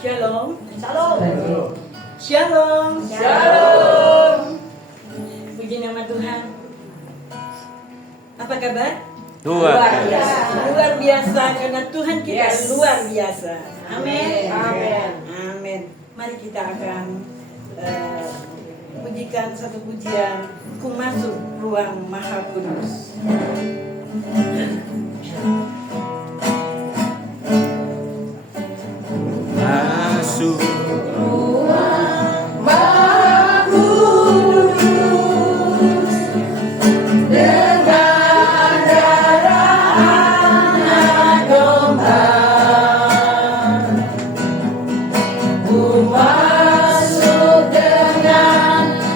Shalom. Shalom. Shalom. Shalom. Puji nama Tuhan. Apa kabar? Luar biasa. Luar biasa karena Tuhan kita Yes. luar biasa. Amin. Amin. Amin. Mari kita akan pujikan satu pujian. Ku masuk ruang Maha Kudus. Masuk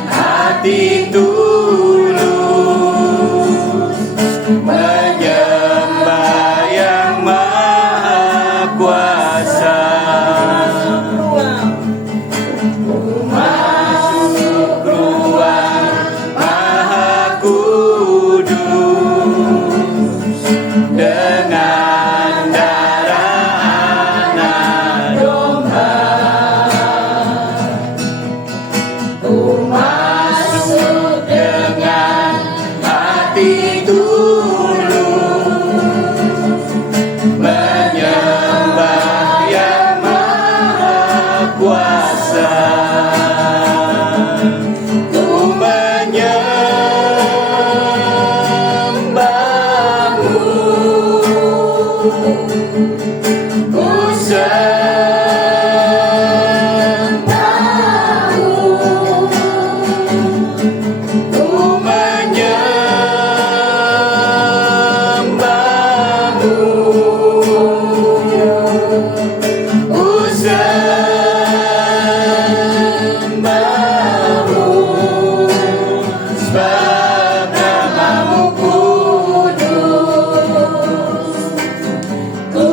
hati tulus menyembah yang maha kuasa. Masuk ruang maha kudus dengan darah anak domba. Masuk dengan hati tulus menyembah yang maha kuasa. Ku menyembahmu, ku ku menyembahmu, ku sembahmu, sebab namamu kudus. Ku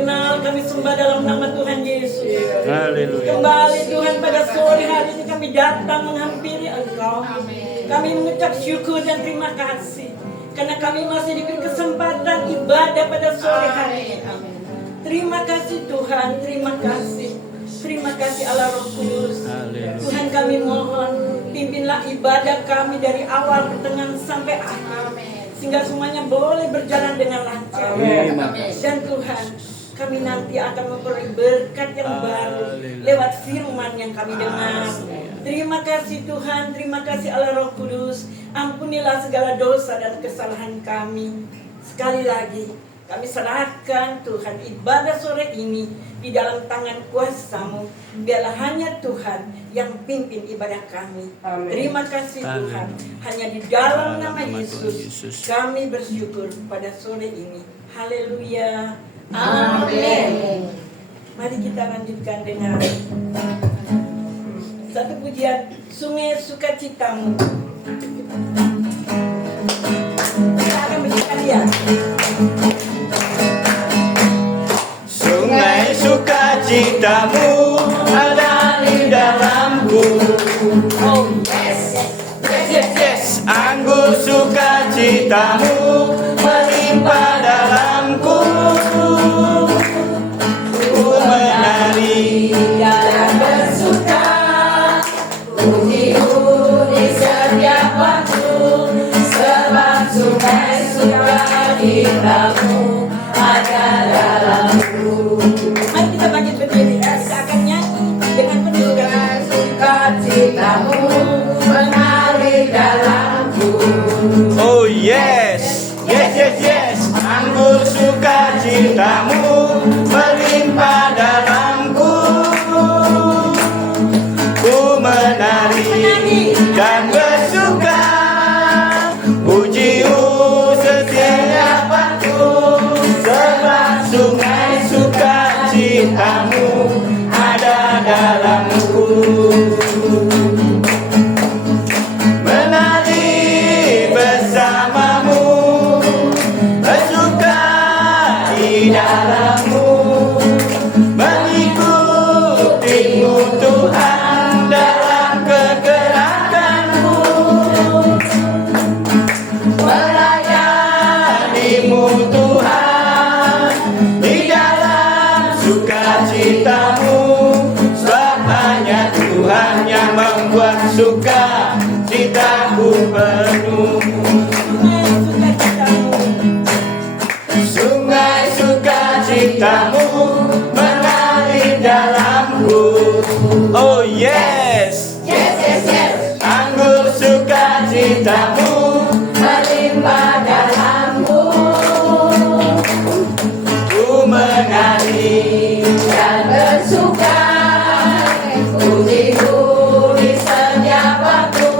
kenal, kami sembah dalam nama Tuhan Yesus. Haleluya. Kembali Tuhan pada sore hari ini kami datang menghampiri Engkau. Kami mengucap syukur dan terima kasih karena kami masih diberi kesempatan ibadah pada sore hari ini. Terima kasih Tuhan, terima kasih. Terima kasih Allah Roh Kudus. Tuhan kami mohon, pimpinlah ibadah kami dari awal, pertengahan sampai akhir. Sehingga semuanya boleh berjalan dengan lancar. Dan Tuhan, kami nanti akan memperoleh berkat yang baru lewat firman yang kami dengar. Terima kasih Tuhan, terima kasih Allah Roh Kudus. Ampunilah segala dosa dan kesalahan kami. Sekali lagi, kami serahkan Tuhan ibadah sore ini di dalam tangan kuasa-Mu. Biarlah hanya Tuhan yang pimpin ibadah kami. Terima kasih Tuhan. Hanya di dalam nama Yesus kami bersyukur pada sore ini. Haleluya. Amin. Mari kita lanjutkan dengan satu pujian, Sungai Sukacitamu. Kita akan berikan dia. Sungai sukacitamu ada di dalamku. Oh yes, yes, yes, yes. Anggur sukacitamu melimpah dalamku. Ku menari Dan bersuka, pujimu di setiap waktu, sebab sungai sukacitamu ada dalamku. Mari kita bangkit berdiri. Kita akan nyanyi dengan penuh Sukacitamu mengalir dalamku. Oh yes, yes, yes, yes. Anggur sukacitamu melimpah dalamku. Ku menari dan bersuka, pujimu setiap waktu, sebab sungai sukacitamu ada dalamku. Menari bersamamu, bersuka di dalammu, mengikutimu Tuhan dalam kegerakanmu, melayanimu Tuhan di dalam sukacitamu, sebab hanya Tuhan yang membuat suka citaku penuh. Sungai sukacitamu mengalir dalamku. Oh yes, Yes, yes, yes. anggur sukacitamu Melimpah dalamku, ku menari dan bersuka, pujimu di setiap waktu,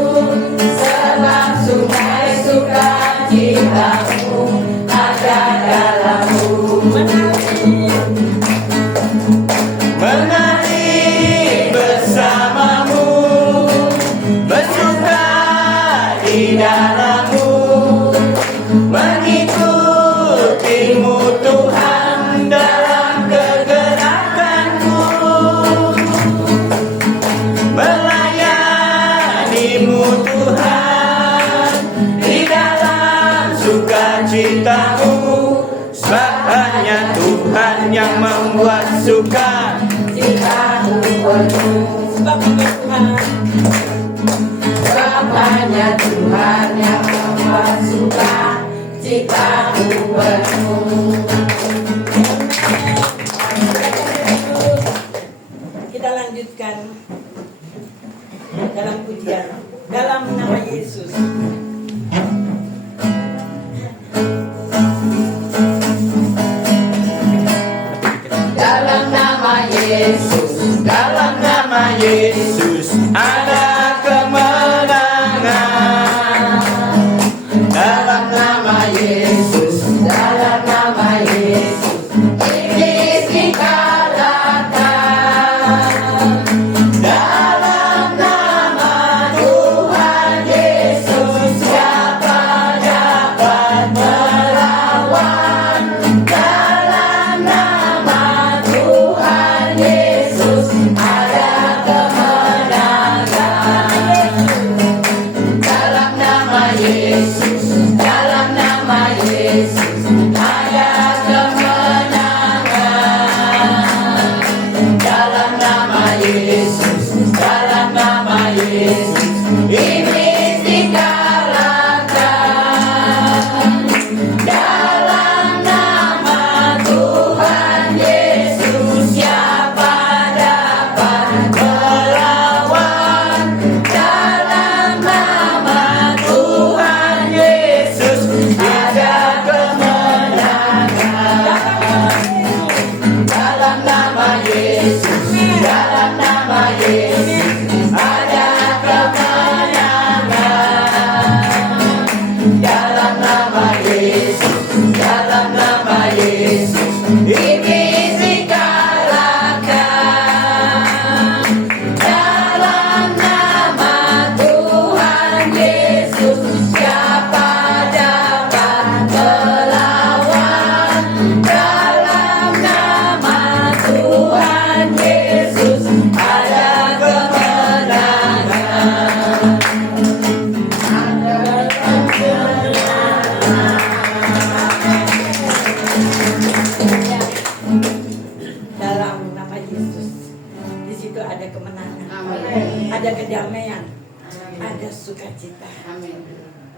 sebab sungai sukacitamu ada dalamku. menari bersamamu, bersuka di dalammu, mengikutimu Tuhan dalam kegerakanku, melayanimu Tuhan di dalam sukacitamu, sebab hanya Tuhan yang membuat suka. Citamu penuh, sebab Tuhan. sebab hanya Tuhan yang membuat suka. Citamu penuh. Kita lanjutkan dalam pujian dalam nama Yesus. Dalam nama Yesus, Dalam nama Yesus ada kemenangan. Dalam nama Yesus, dalam nama Yesus, iblis dikalahkan. dalam nama Tuhan Yesus, siapa dapat melawan? Dalam nama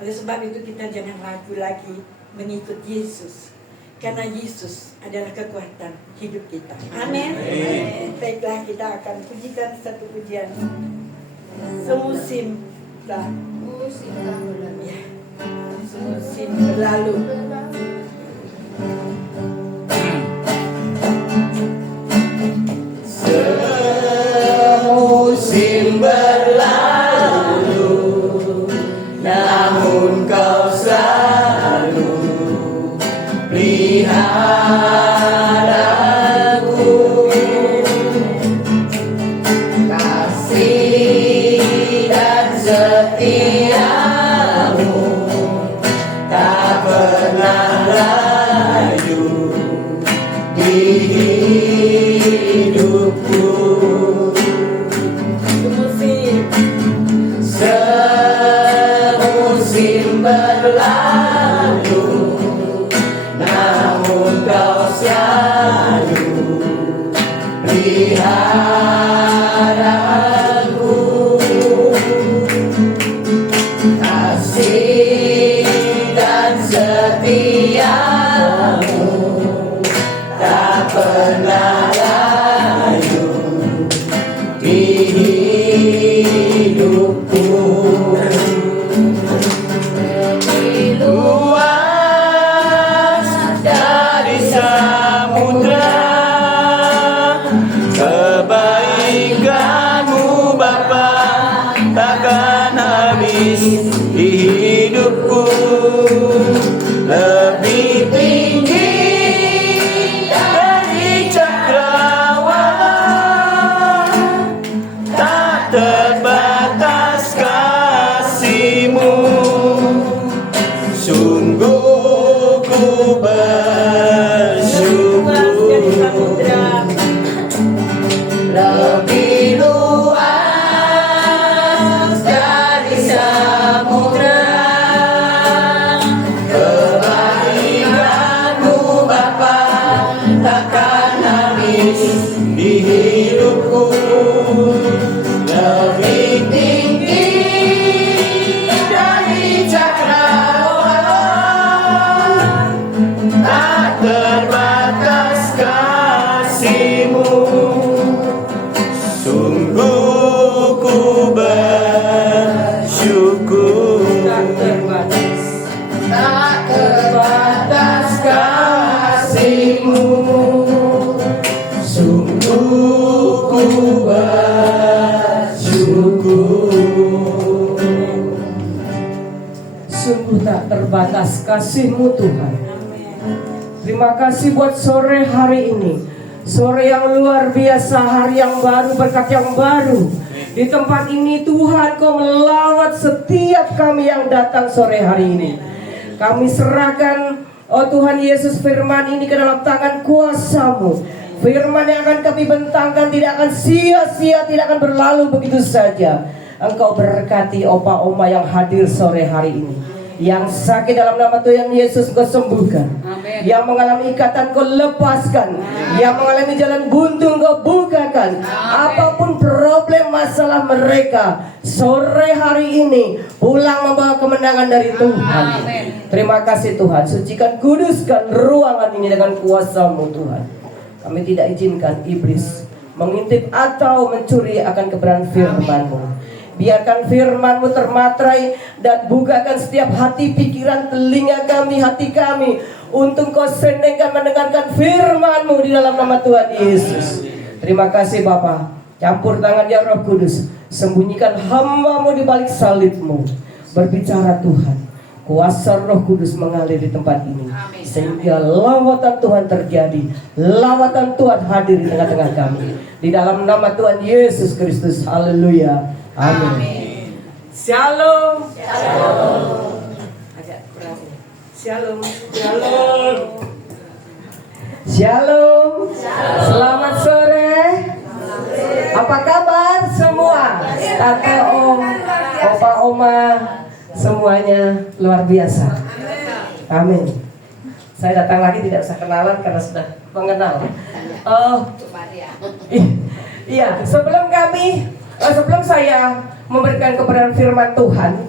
Oleh sebab itu kita jangan ragu lagi mengikut Yesus. Karena Yesus adalah kekuatan hidup kita. Amin. Baiklah, kita akan pujikan satu pujian. Semusim dah. Ya. Semusim berlalu. Semusim berlalu, namun kau selalu pelihara aku. Kasih dan setiamu tak pernah layu di hidupku. Semusim berlalu, namun kau selalu pelihara aku. Kasih dan setiamu tak pernah layu di hidupku. Luas dari samudra, kebaikanmu Bapa takkan habis di hidupku. Lebih tinggi dari cakrawala, tak terbatas kasih-Mu. Sungguh ku bersyukur. Lebih luas dari samudra, kebaikan-Mu Bapa takkan habis di hidupku. Lebih tinggi dari cakrawala, tak terbatas kasih-Mu. Sungguh ku bersyukur. Tak terbatas kasih-Mu. Sungguh ku bersyukur. Sungguh tak terbatas kasih-Mu Tuhan. Terima kasih buat sore hari ini. Sore yang luar biasa, hari yang baru, berkat yang baru. Di tempat ini Tuhan, Kau melawat setiap kami yang datang sore hari ini. Kami serahkan, oh Tuhan Yesus, firman ini ke dalam tangan kuasa-Mu. Firman yang akan kami bentangkan tidak akan sia-sia, tidak akan berlalu begitu saja. Engkau berkati opa oma yang hadir sore hari ini. Yang sakit dalam nama Tuhan Yesus Kau sembuhkan. Amin. Yang mengalami ikatan Kau lepaskan. Yang mengalami jalan buntu Kau bukakan. Apapun problem masalah mereka, sore hari ini pulang membawa kemenangan dari Tuhan. Amin. Terima kasih Tuhan. Sucikan, kuduskan ruangan ini dengan kuasa-Mu Tuhan. Kami tidak izinkan iblis mengintip atau mencuri akan kebenaran firman-Mu. Biarkan firman-Mu termatrai dan bukakan setiap hati, pikiran, telinga kami, hati kami, untuk Kau senengkan mendengarkan firman-Mu di dalam nama Tuhan Yesus. Terima kasih Bapa. Campur tangan ya Roh Kudus. Sembunyikan hamba-Mu di balik salib-Mu. Berbicara Tuhan. Kuasa Roh Kudus mengalir di tempat ini. Sehingga lawatan Tuhan terjadi. Lawatan Tuhan hadir di tengah-tengah kami. Di dalam nama Tuhan Yesus Kristus. Haleluya. Amin. Shalom. Shalom. Agak keras. Shalom. Shalom. Shalom. Selamat sore. Apa kabar semua? Tante Om, Opa Oma, semuanya luar biasa. Amin. Saya datang lagi tidak usah kenalan karena sudah mengenal. Iya, sebelum saya memberikan kebenaran firman Tuhan,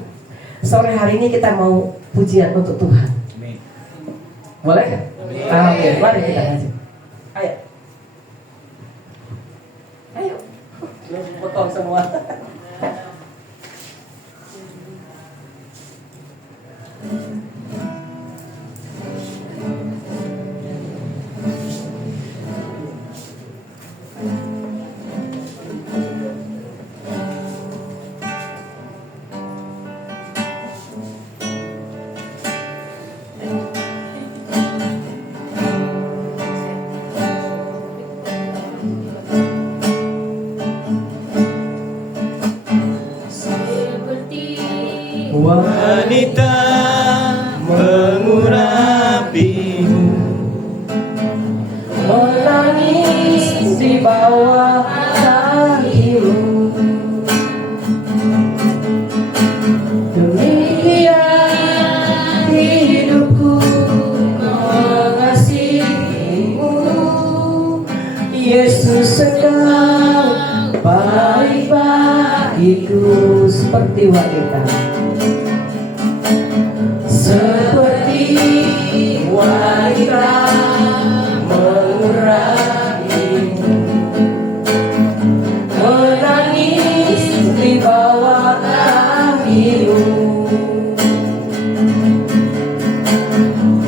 Sore hari ini kita mau pujian untuk Tuhan. Boleh? Amin. Mari kita ngaji. Ayo. Ayo. Potong semua. Wanita mengurapimu, Menangis di bawah kakimu. Demikian hidupku mengasihimu. Yesus sedang baik bagiku. Seperti wanita, seperti wanita mengurapimu, menangis di bawah kakimu.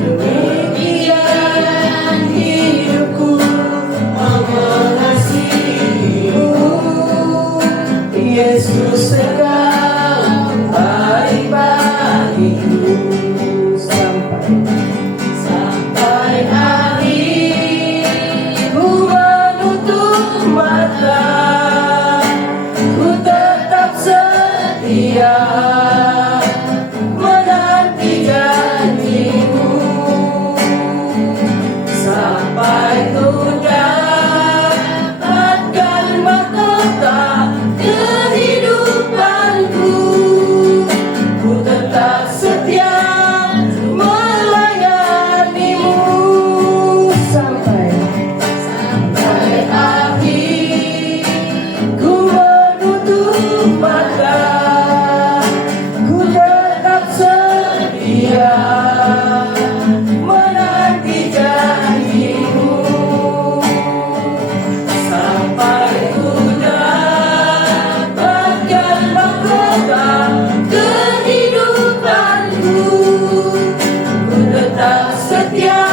Demikian hidupku mengasihimu. Yesus sedang baik bagiku. Sampai akhir ku menutup mata, ku tetap setia menanti janjimu. Sampai ku dapatkan mahkota kehidupanku, ku tetap setia melayanimu. Sampai akhir ku menutup mata, ku tetap setia menanti janjimu. Sampai ku dapatkan mahkota kehidupanku, ku tetap setia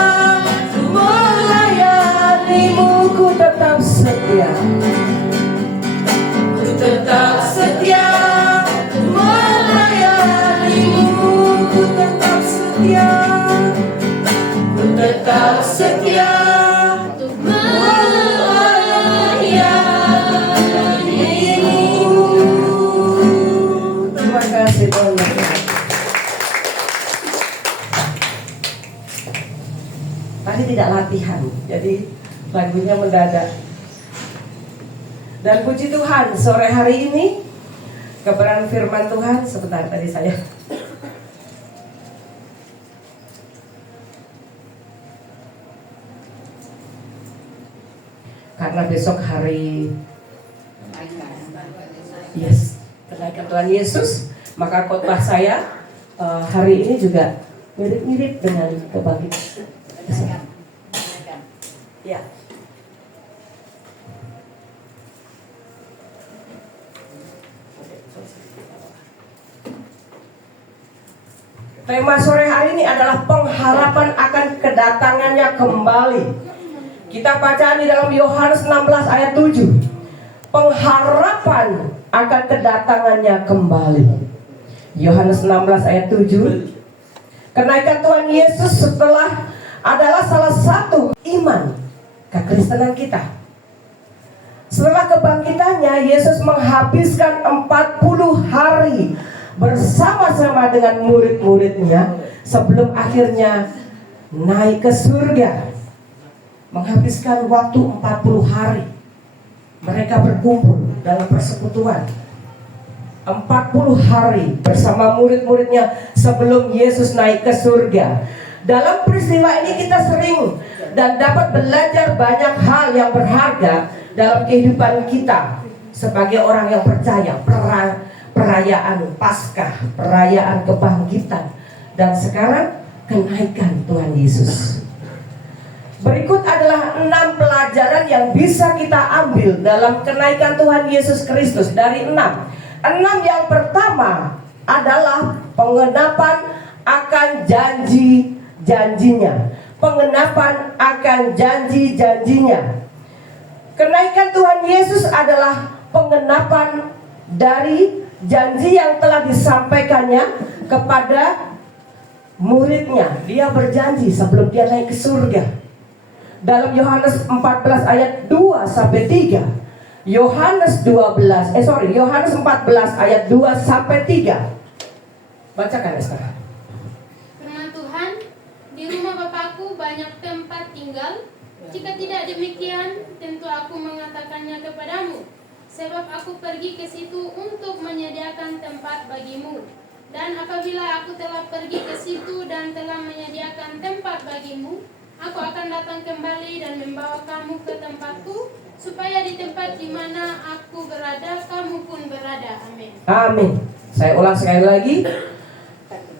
melayanimu. Ku tetap setia, ku tetap setia melayanimu. Ku tetap setia, ku tetap setia melayanimu. Terima kasih Tuhan. Tadi tidak latihan, jadi lagunya mendadak. Dan puji Tuhan, sore hari ini kebenaran firman Tuhan. Sebentar, tadi saya karena besok hari kenaikan Tuhan Yesus, maka khotbah saya hari ini juga mirip-mirip dengan kebangkitan. Ya. Tema sore hari ini adalah pengharapan akan kedatangannya kembali. Kita baca di dalam Yohanes 16 ayat 7. Pengharapan akan kedatangannya kembali. Yohanes 16 ayat 7. Kenaikan Tuhan Yesus adalah salah satu iman kekristenan kita. Setelah kebangkitannya, Yesus menghabiskan 40 hari bersama-sama dengan murid-muridnya sebelum akhirnya naik ke surga. Menghabiskan waktu 40 hari mereka berkumpul dalam persekutuan. 40 hari bersama murid-muridnya sebelum Yesus naik ke surga. Dalam peristiwa ini kita sering dan dapat belajar banyak hal yang berharga dalam kehidupan kita sebagai orang yang percaya. perayaan Paskah, perayaan kebangkitan, dan sekarang kenaikan Tuhan Yesus. Berikut adalah 6 pelajaran yang bisa kita ambil dalam kenaikan Tuhan Yesus Kristus dari 6. 6 yang pertama adalah pengenapan akan janji-janjinya. Pengenapan akan janji-janjinya. Kenaikan Tuhan Yesus adalah pengenapan dari janji yang telah disampaikannya kepada muridnya. Dia berjanji sebelum dia naik ke surga. Dalam Yohanes 14 ayat 2 sampai 3. Yohanes 14 ayat 2 sampai 3. Bacakan Esther. Firman Tuhan, di rumah Bapakku banyak tempat tinggal. Jika tidak demikian, tentu aku mengatakannya kepadamu. Sebab aku pergi ke situ untuk menyediakan tempat bagimu. Dan apabila aku telah pergi ke situ dan telah menyediakan tempat bagimu, aku akan datang kembali dan membawa kamu ke tempatku, supaya di tempat di mana aku berada, kamu pun berada. Amin. Amin. Saya ulang sekali lagi.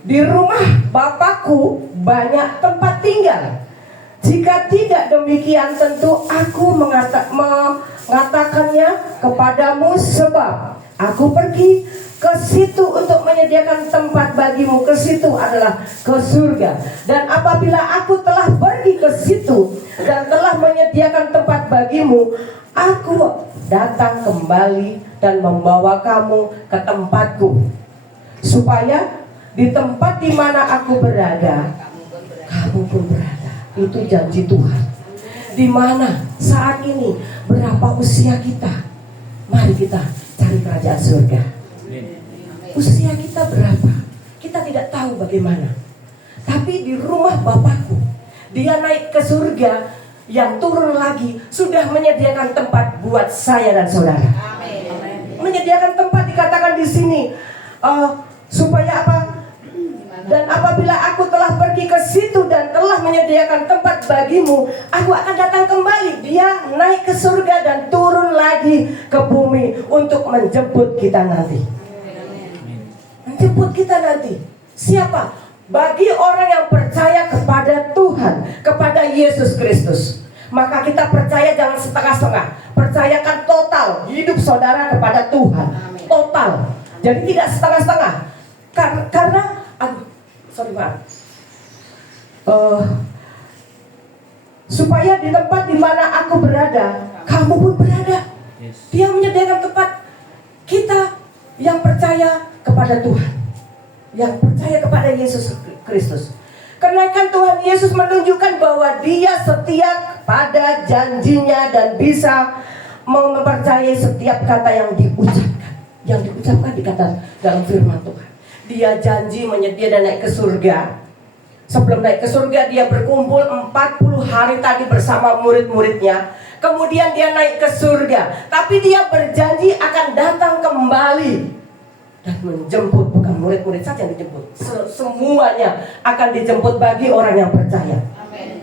Di rumah Bapakku banyak tempat tinggal. Jika tidak demikian, tentu aku mengatakannya kepadamu, sebab aku pergi ke situ untuk menyediakan tempat bagimu. Ke situ adalah ke surga. Dan apabila aku telah pergi ke situ dan telah menyediakan tempat bagimu, aku datang kembali dan membawa kamu ke tempatku, supaya di tempat di mana aku berada, kamu pun berada. Itu janji Tuhan. Di mana saat ini, berapa usia kita? Mari kita cari kerajaan surga. Usia kita berapa? Kita tidak tahu bagaimana. Tapi di rumah Bapakku, dia naik ke surga, yang turun lagi sudah menyediakan tempat buat saya dan saudara. Amin. Menyediakan tempat dikatakan di sini supaya apa? Dan apabila aku telah pergi ke situ dan telah menyediakan tempat bagimu, aku akan datang kembali. Dia naik ke surga dan turun lagi ke bumi untuk menjemput kita nanti. Menjemput kita nanti. Siapa? Bagi orang yang percaya kepada Tuhan, kepada Yesus Kristus. Maka kita percaya jangan setengah-setengah. Percayakan total hidup saudara kepada Tuhan. Total. Jadi tidak setengah-setengah. Karena supaya di tempat di mana aku berada, kamu pun berada. Dia menyediakan tempat. Kita yang percaya kepada Tuhan, yang percaya kepada Yesus Kristus. Kenaikan Tuhan Yesus menunjukkan bahwa Dia setia pada janjinya dan bisa mempercayai setiap kata yang diucapkan. Yang diucapkan dikata dalam firman Tuhan. Dia janji menyedia dan naik ke surga. Sebelum naik ke surga, dia berkumpul 40 hari tadi bersama murid-muridnya. Kemudian dia naik ke surga. Tapi dia berjanji akan datang kembali dan menjemput. Bukan murid-murid saja yang dijemput, semuanya akan dijemput bagi orang yang percaya. Amin.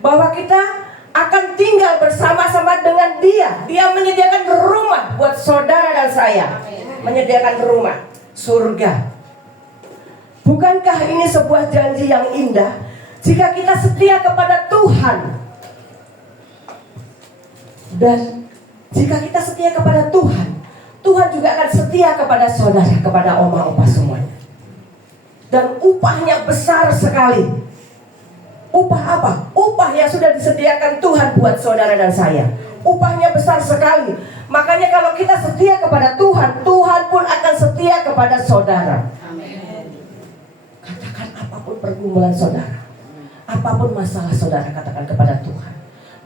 Bahwa kita akan tinggal bersama-sama dengan Dia. Dia menyediakan rumah buat saudara dan saya. Amin. Menyediakan rumah surga. Bukankah ini sebuah janji yang indah? Jika kita setia kepada Tuhan, dan jika kita setia kepada Tuhan, Tuhan juga akan setia kepada saudara, kepada oma opa semuanya. Dan upahnya besar sekali. Upah apa? Upah yang sudah disediakan Tuhan buat saudara dan saya. Upahnya besar sekali. Makanya kalau kita setia kepada Tuhan, Tuhan pun akan setia kepada saudara. Amin. Katakan apapun pergumulan saudara, apapun masalah saudara, katakan kepada Tuhan.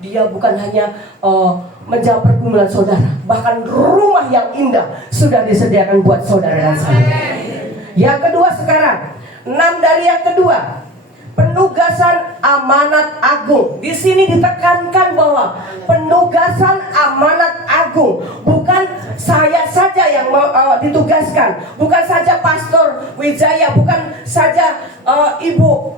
Dia bukan hanya menjawab pergumulan saudara, bahkan rumah yang indah sudah disediakan buat saudara dan saya. Yang kedua sekarang, 6 dari yang kedua, penugasan amanat agung. Di sini ditekankan bahwa penugasan amanat agung, bukan saya saja yang ditugaskan, bukan saja Pastor Wijaya, bukan saja Ibu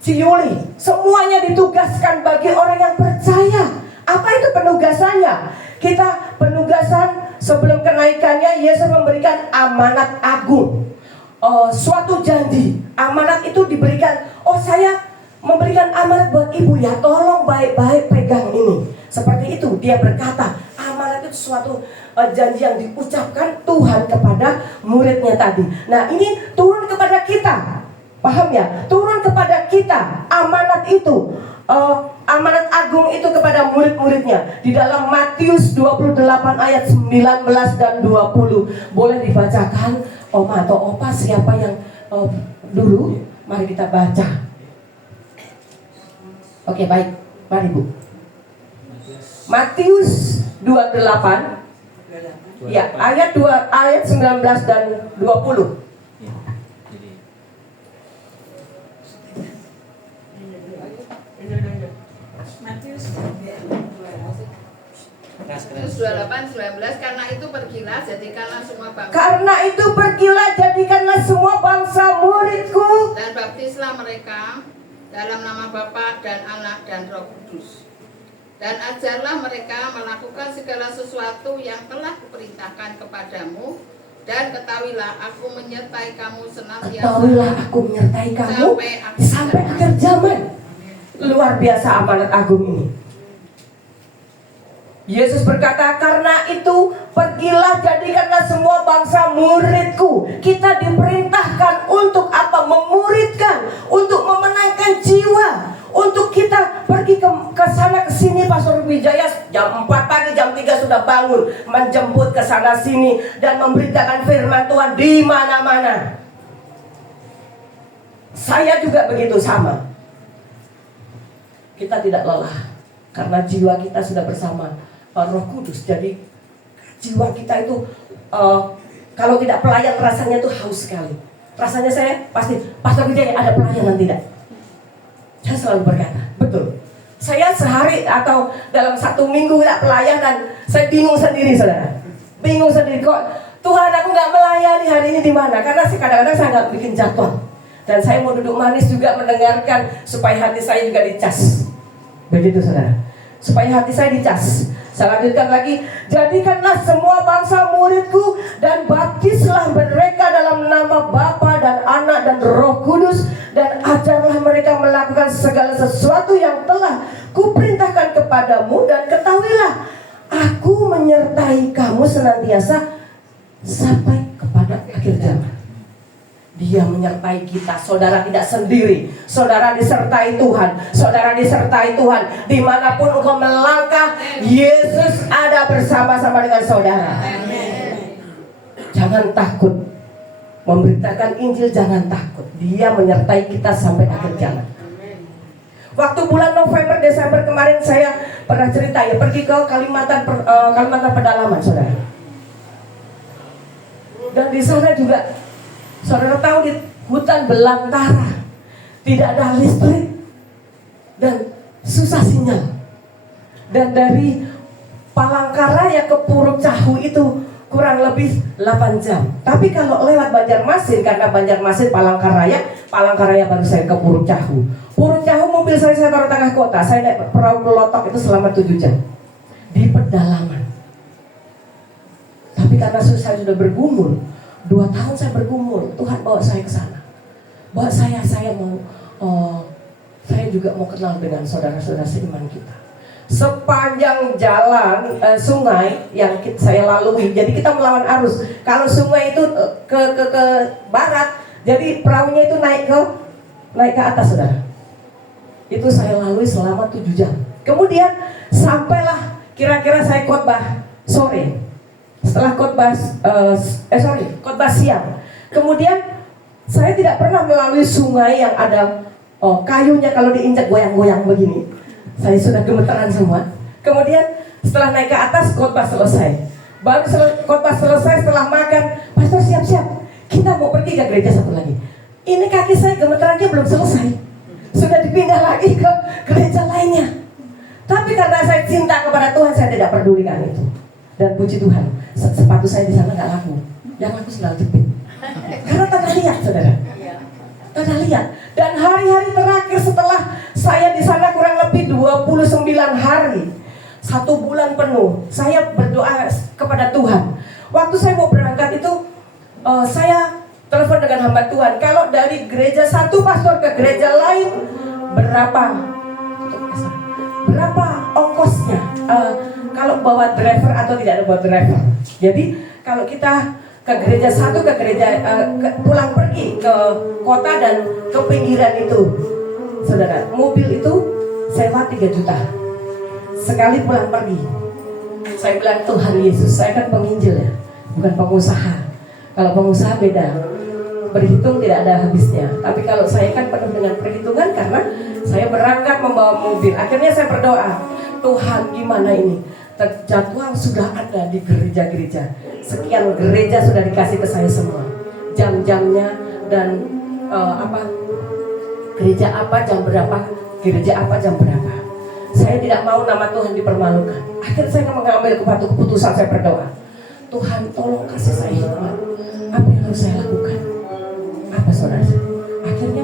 Ciyuli. Semuanya ditugaskan bagi orang yang percaya. Apa itu penugasannya? Kita penugasan sebelum kenaikannya Yesus memberikan amanat agung. Suatu janji, amanat itu diberikan. Saya memberikan amanat buat ibu ya, tolong baik-baik pegang ini. Seperti itu dia berkata, amanat itu suatu janji yang diucapkan Tuhan kepada muridnya tadi. Nah ini turun kepada kita, paham ya? Turun kepada kita amanat itu, amanat agung itu kepada murid-muridnya. Di dalam Matius 28 ayat 19 dan 20. Boleh dibacakan Oma atau Opa, siapa yang dulu? Mari kita baca. Oke, baik, mari Bu. Matius 28 ya, ayat 19 dan 20. Matius 28:19, karena itu pergilah jadikanlah semua bangsa. Karena itu pergilah jadikanlah semua bangsa muridku Dan baptislah mereka dalam nama Bapa dan Anak dan Roh Kudus. Dan ajarlah mereka melakukan segala sesuatu yang telah kuperintahkan kepadamu. Dan ketahuilah aku menyertai kamu senantiasa. Ketahuilah aku menyertai kamu sampai akhir zaman. Luar biasa amanat agung ini. Yesus berkata, karena itu pergilah jadikanlah semua bangsa muridku. Kita diperintahkan untuk apa? Memuridkan, untuk memenangkan jiwa, untuk kita pergi ke sana ke sini. Pastor Wijaya jam 4 pagi, jam 3 sudah bangun menjemput ke sana sini dan memberitakan firman Tuhan di mana-mana. Saya juga begitu sama. Kita tidak lelah karena jiwa kita sudah bersama Roh Kudus. Jadi jiwa kita itu kalau tidak pelayan rasanya tuh haus sekali. Rasanya saya pasti, Pastor Wijaya ada pelayanan tidak? Saya selalu berkata, betul. Saya sehari atau dalam 1 minggu tidak pelayanan, saya bingung sendiri, saudara. Bingung sendiri, kok Tuhan aku nggak melayani hari ini di mana? Karena kadang-kadang saya nggak bikin jadwal. Dan saya mau duduk manis juga mendengarkan supaya hati saya juga dicas. Begitu, saudara. Supaya hati saya dicas. Saya lanjutkan lagi, jadikanlah semua bangsa muridku dan baptislah mereka dalam nama Bapa dan Anak dan Roh Kudus, dan ajarlah mereka melakukan segala sesuatu yang telah kuperintahkan kepadamu, dan ketahuilah aku menyertai kamu senantiasa sampai kepada akhir zaman. Dia menyertai kita. Saudara tidak sendiri. Saudara disertai Tuhan. Saudara disertai Tuhan. Dimanapun engkau melangkah, Yesus ada bersama-sama dengan saudara. Jangan takut memberitakan Injil, jangan takut. Dia menyertai kita sampai akhir zaman. Waktu bulan November, Desember kemarin saya pernah cerita ya, pergi ke Kalimantan Pedalaman, saudara. Dan di sana juga, saudara tahu, di hutan belantara, tidak ada listrik dan susah sinyal. Dan dari Palangkaraya ke Puruk Cahu itu kurang lebih 8 jam. Tapi kalau lewat Banjarmasin, karena Banjarmasin Palangkaraya baru saya ke Puruk Cahu. Puruk Cahu mobil saya taruh tengah kota. Saya naik perahu kelotok itu selama 7 jam di pedalaman. Tapi karena saya sudah bergumul, 2 tahun saya bergumul, Tuhan bawa saya ke sana. Bawa saya mau, saya juga mau kenal dengan saudara-saudara seiman kita. Sepanjang jalan sungai yang saya lalui, jadi kita melawan arus. Kalau sungai itu ke barat, jadi perahunya itu naik ke atas, saudara. Itu saya lalui selama 7 jam. Kemudian sampailah kira-kira saya khotbah sore. Setelah khotbah siang. Kemudian saya tidak pernah melalui sungai yang ada kayunya, kalau diinjak goyang-goyang begini. Saya sudah gemeteran semua. Kemudian setelah naik ke atas, khotbah selesai. Baru khotbah selesai, setelah makan, pastor siap-siap, kita mau pergi ke gereja satu lagi. Ini kaki saya gemeterannya belum selesai, sudah dipindah lagi ke gereja lainnya. Tapi karena saya cinta kepada Tuhan, saya tidak pedulikan itu. Dan puji Tuhan, sepatu saya di sana nggak laku, yang laku sendal jepit. Karena tanda lihat, saudara. Tanda lihat. Dan hari-hari terakhir setelah saya di sana kurang lebih 29 hari, 1 bulan penuh saya berdoa kepada Tuhan. Waktu saya mau berangkat itu saya telepon dengan hamba Tuhan, kalau dari gereja satu pastor ke gereja lain berapa ongkosnya, kalau bawa driver atau tidak ada bawa driver. Jadi kalau kita ke gereja satu, ke gereja pulang pergi ke kota dan ke pinggiran itu, saudara, mobil itu sewa 3 juta sekali pulang pergi. Saya bilang, Tuhan Yesus, saya kan penginjil ya, bukan pengusaha. Kalau pengusaha beda, berhitung tidak ada habisnya. Tapi kalau saya kan penuh dengan perhitungan karena saya berangkat membawa mobil. Akhirnya saya berdoa, Tuhan gimana ini? Jadwal sudah ada di gereja-gereja. Sekian gereja sudah dikasih ke saya semua, jam-jamnya dan gereja apa jam berapa, gereja apa jam berapa. Saya tidak mau nama Tuhan dipermalukan. Akhirnya saya mengambil keputusan, saya berdoa, Tuhan tolong kasih saya hikmat. Apa yang harus saya lakukan? Apa saudara? Akhirnya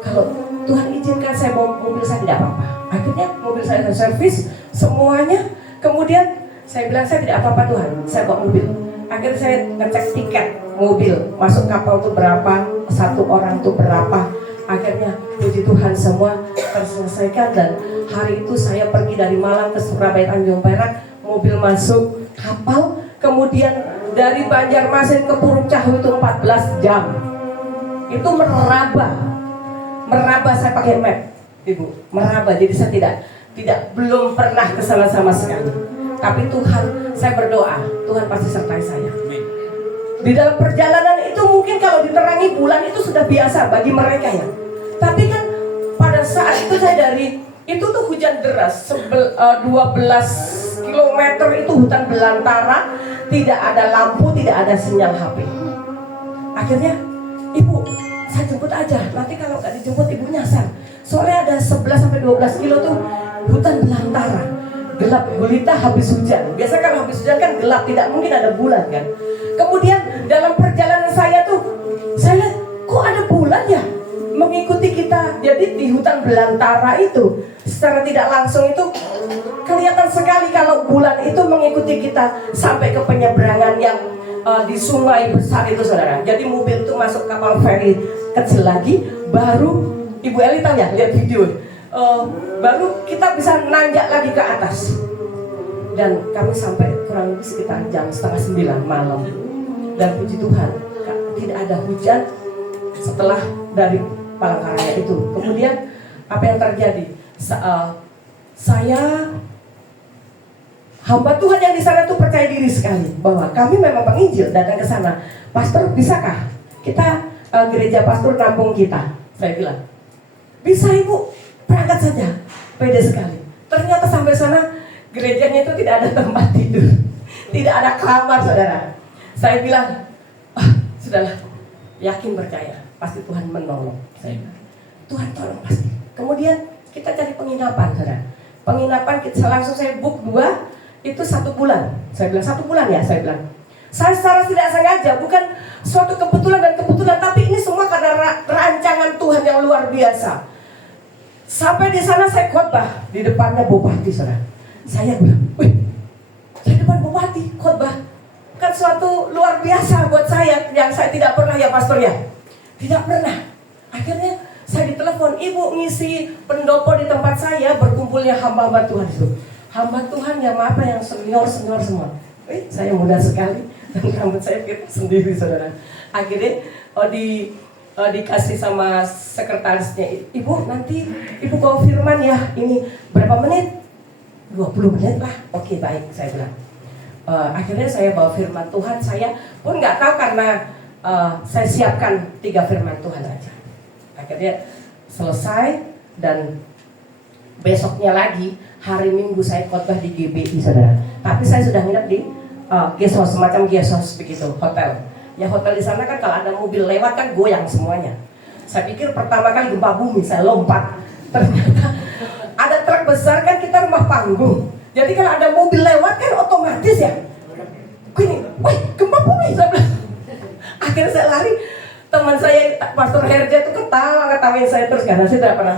kalau Tuhan izinkan saya bawa mobil, saya tidak apa-apa. Akhirnya mobil saya servis semuanya. Kemudian saya bilang, saya tidak apa-apa Tuhan, saya bawa mobil. Akhirnya saya ngecek tiket mobil, masuk kapal tuh berapa, 1 orang tuh berapa. Akhirnya puji Tuhan semua terselesaikan, dan hari itu saya pergi dari Malang ke Surabaya Tanjung Perak, mobil masuk kapal. Kemudian dari Banjarmasin ke Puruk Cahu itu 14 jam. Itu meraba saya pakai map, Ibu, meraba. Jadi saya belum pernah ke sana sama sekali. Tapi Tuhan, saya berdoa, Tuhan pasti sertai saya. Di dalam perjalanan itu mungkin kalau diterangi bulan itu sudah biasa bagi mereka ya. Tapi kan pada saat itu saya itu tuh hujan deras, 12 km itu hutan belantara, tidak ada lampu, tidak ada sinyal HP. Akhirnya, Ibu, saya jemput aja. Nanti kalau nggak dijemput Ibu nyasar. Soalnya ada 11-12 kilo tuh hutan belantara, gelap gulita habis hujan. Biasa kalau habis hujan kan gelap, tidak mungkin ada bulan kan. Kemudian dalam perjalanan saya tuh, saya lihat kok ada bulan ya mengikuti kita. Jadi di hutan belantara itu secara tidak langsung itu kelihatan sekali kalau bulan itu mengikuti kita sampai ke penyeberangan yang di sungai besar itu, saudara. Jadi mobil itu masuk kapal feri kecil lagi, baru Ibu Eli tahu ya, lihat video. Baru kita bisa nanjak lagi ke atas. Dan kami sampai kurang lebih sekitar jam 8:30 malam. Dan puji Tuhan, tidak ada hujan setelah dari Palangkaraya itu. Kemudian apa yang terjadi? Saya hamba Tuhan yang di sana tuh percaya diri sekali bahwa kami memang penginjil, datang ke sana. Pastor, bisakah kita gereja pastor nampung kita? Saya bilang, bisa Ibu, berangkat saja. Pede sekali. Ternyata sampai sana gerejanya itu tidak ada tempat tidur, tidak ada kamar, saudara. Saya bilang, sudahlah, yakin percaya, pasti Tuhan menolong. Saya bilang, Tuhan tolong pasti. Kemudian kita cari penginapan, saudara. Penginapan kita langsung saya book 2, itu 1 bulan. Saya bilang 1 bulan ya, saya bilang. Saya secara tidak sengaja, bukan suatu kebetulan dan kebetulan, tapi ini semua karena rancangan Tuhan yang luar biasa. Sampai di sana saya khotbah di depannya Bupati, saudara. Saya bilang, wih, saya depan Bupati khotbah, kan suatu luar biasa buat saya yang saya tidak pernah ya pastor ya, tidak pernah. Akhirnya saya ditelepon, Ibu ngisi pendopo di tempat saya, berkumpulnya hamba-hamba Tuhan itu. Hamba Tuhan yang apa yang senior semua. Saya muda sekali dan rambut saya sendiri, saudara. Akhirnya dikasih sama sekretarisnya, Ibu nanti Ibu bawa firman ya, ini berapa menit? 20 menit lah. Oke, baik, saya bilang. Akhirnya saya bawa firman Tuhan. Saya pun nggak tahu karena saya siapkan 3 firman Tuhan aja. Akhirnya selesai, dan besoknya lagi hari Minggu saya khotbah di GBI, saudara. Tapi saya sudah nginep di guest house, semacam guest house begitu, hotel. Ya hotel di sana kan kalau ada mobil lewat kan goyang semuanya. Saya pikir pertama kali gempa bumi, saya lompat. Ternyata ada truk besar, kan kita rumah panggung. Jadi kalau ada mobil lewat kan otomatis ya. Gini, wih gempa bumi, saya bilang. Akhirnya saya lari. Teman saya, Pastor Herja itu ketawain saya terus karena saya tidak pernah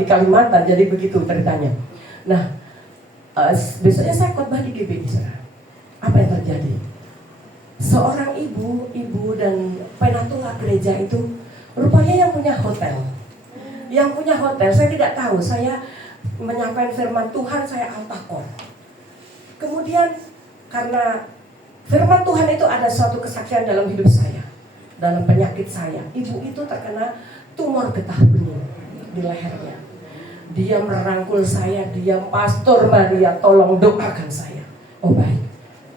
di Kalimantan, jadi begitu ceritanya. Nah, Besoknya saya khotbah di GBI. Apa yang terjadi? Seorang ibu dan penatua gereja itu rupanya yang punya hotel. Yang punya hotel, saya tidak tahu. Saya menyampaikan firman Tuhan, saya altakor. Kemudian karena firman Tuhan itu ada suatu kesaksian dalam hidup saya, dalam penyakit saya. Ibu itu terkena tumor getah bening di lehernya. Dia merangkul saya, dia, Pastor Maria, tolong doakan saya. Oh baik,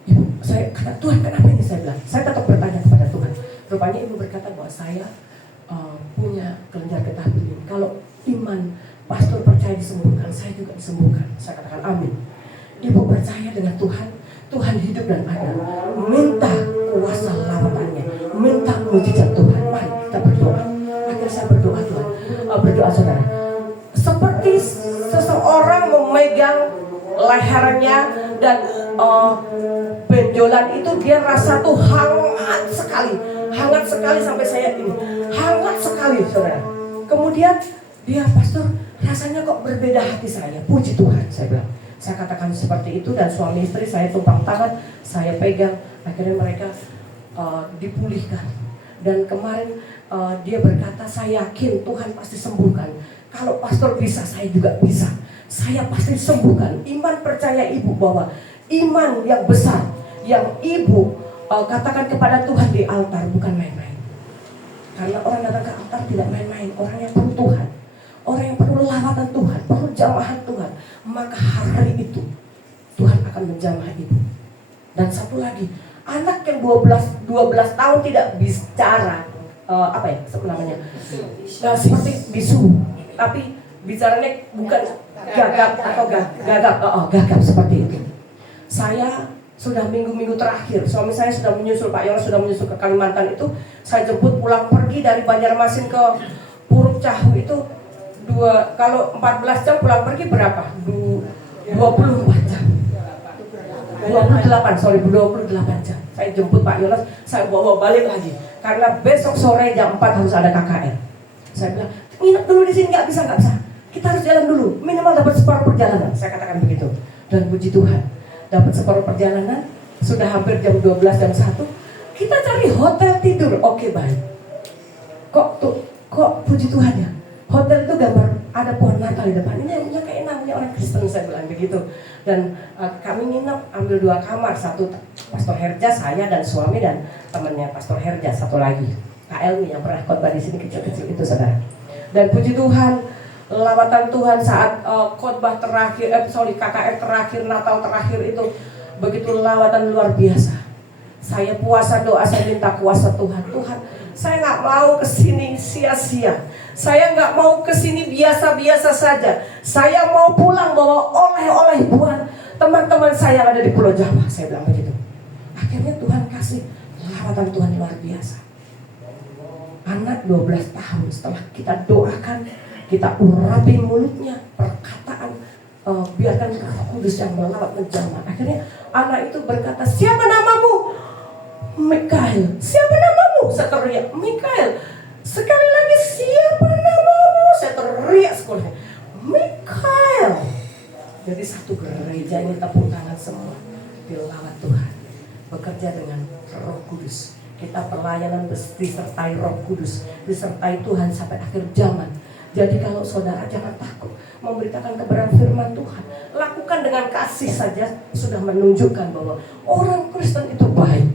ibu, saya kata Tuhan kenapa ini, saya bilang. Saya tetap bertanya kepada Tuhan. Rupanya ibu berkata bahwa saya punya kelenjar getah bening. Kalau iman pastor percaya disembuhkan, saya juga disembuhkan. Saya katakan amin. Ibu percaya dengan Tuhan, Tuhan hidup dan ada. Minta kuasa lawatannya, minta mujizat Tuhan. Mari kita berdoa. Akhirnya saya berdoa Tuhan, berdoa saudara. Seperti seseorang memegang lehernya dan benjolan itu, dia rasa tuh hangat sekali sampai saya ini, hangat sekali saudara. Kemudian dia, pastor, rasanya kok berbeda hati saya. Puji Tuhan, saya bilang. Saya katakan seperti itu dan suami istri saya tumpang tangan, saya pegang. Akhirnya mereka dipulihkan. Dan kemarin dia berkata, saya yakin Tuhan pasti sembuhkan. Kalau pastor bisa, saya juga bisa. Saya pasti sembuhkan. Iman percaya ibu bahwa iman yang besar yang ibu katakan kepada Tuhan di altar bukan main-main. Karena orang datang ke altar tidak main-main. Orang yang perlu Tuhan, orang yang perlu lawatan Tuhan, perlu jamahan Tuhan, maka hari itu Tuhan akan menjamah ibu. Dan satu lagi, anak yang 12 tahun tidak bicara, apa ya namanya, seperti bisu, tapi bicaranya bukan gagap atau gagap seperti itu. Saya sudah minggu-minggu terakhir, suami saya sudah menyusul, Pak Yono sudah menyusul ke Kalimantan itu. Saya jemput pulang pergi dari Banjarmasin ke Puruk Cahu itu kalau 14 jam pulang pergi berapa? 24 jam. 28 jam. Saya jemput Pak Yono, saya bawa balik lagi. Karena besok sore jam 4 harus ada KKN. Saya bilang, nginep dulu di sini, nggak bisa. Kita harus jalan dulu, minimal dapat separuh perjalanan. Saya katakan begitu. Dan puji Tuhan, dapat separuh perjalanan, sudah hampir jam 12, jam 1. Kita cari hotel tidur, oke baik. Kok puji Tuhan ya, hotel itu gambar ada pohon Natal di depan. Ini yang punya kayak namanya orang Kristen, saya bilang begitu. Dan kami nginep, ambil 2 kamar, satu Pastor Herja, saya dan suami, dan temannya Pastor Herja satu lagi, Kak Elmi yang pernah khotbah di sini kecil-kecil itu saudara. Dan puji Tuhan, lawatan Tuhan saat khotbah terakhir, KKR terakhir, Natal terakhir itu begitu lawatan luar biasa. Saya puasa doa, saya minta kuasa Tuhan. Tuhan, saya nggak mau kesini sia-sia. Saya nggak mau kesini biasa-biasa saja. Saya mau pulang bawa oleh-oleh buat teman-teman saya yang ada di Pulau Jawa. Saya bilang begitu. Akhirnya Tuhan kasih lawatan Tuhan luar biasa. Anak 12 tahun setelah kita doakan, kita urapi mulutnya, perkataan, biarkan Roh Kudus yang melawat menjamah. Akhirnya anak itu berkata, siapa namamu? Mikael. Siapa namamu? Saya teriak, Mikael. Sekali lagi, siapa namamu? Saya teriak sekolahnya, Mikael. Jadi satu gereja ini tepuk tangan semua, dilawat Tuhan, bekerja dengan Roh Kudus. Kita pelayanan disertai Roh Kudus, disertai Tuhan sampai akhir zaman. Jadi kalau saudara jangan takut memberitakan kebenaran firman Tuhan. Lakukan dengan kasih saja sudah menunjukkan bahwa orang Kristen itu baik.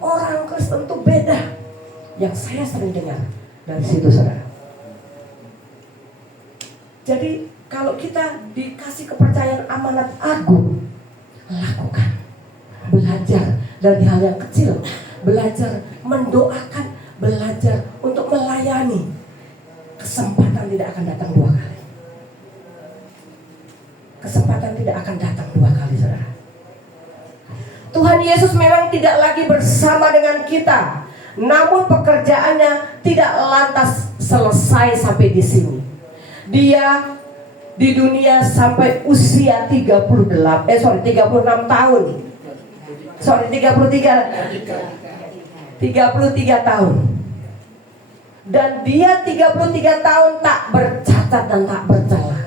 Orang Kristen itu beda. Yang saya sering dengar dari situ saudara. Jadi kalau kita dikasih kepercayaan amanat agung, lakukan. Belajar dari hal yang kecil. Belajar mendoakan, belajar untuk melayani. Kesempatan tidak akan datang 2 kali. Kesempatan tidak akan datang 2 kali, saudara. Tuhan Yesus memang tidak lagi bersama dengan kita, namun pekerjaannya tidak lantas selesai sampai di sini. Dia di dunia sampai usia 36 tahun. 33 tahun. Dan dia 33 tahun tak bercacat dan tak bercela.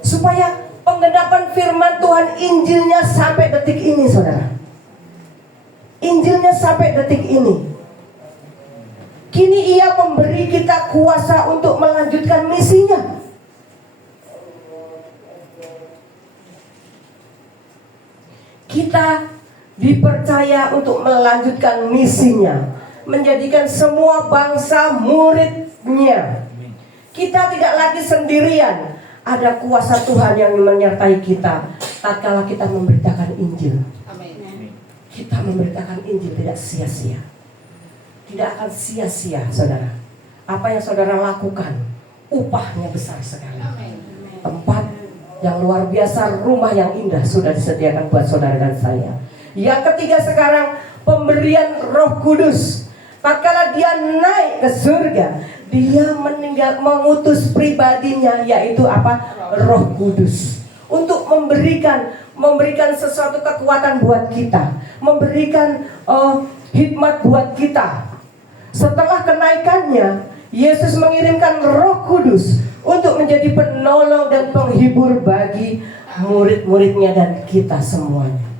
Supaya Penggenapan firman Tuhan, Injilnya sampai detik ini, saudara. Injilnya sampai detik ini. Kini ia memberi kita kuasa untuk melanjutkan misinya. Kita dipercaya untuk melanjutkan misinya, menjadikan semua bangsa muridnya. Kita tidak lagi sendirian. Ada kuasa Tuhan yang menyertai kita tatkala kita memberitakan Injil. Amin. Kita memberitakan Injil tidak sia-sia. Tidak akan sia-sia, saudara. Apa yang saudara lakukan, upahnya besar sekali. Amin. Tempat yang luar biasa, rumah yang indah sudah disediakan buat saudara dan saya. Yang ketiga sekarang, pemberian Roh Kudus. Tatkala dia naik ke surga, dia mengutus pribadinya, yaitu apa? Roh Kudus. Untuk memberikan sesuatu kekuatan buat kita, memberikan hikmat buat kita. Setelah kenaikannya, Yesus mengirimkan Roh Kudus untuk menjadi penolong dan penghibur bagi murid-muridnya dan kita semuanya.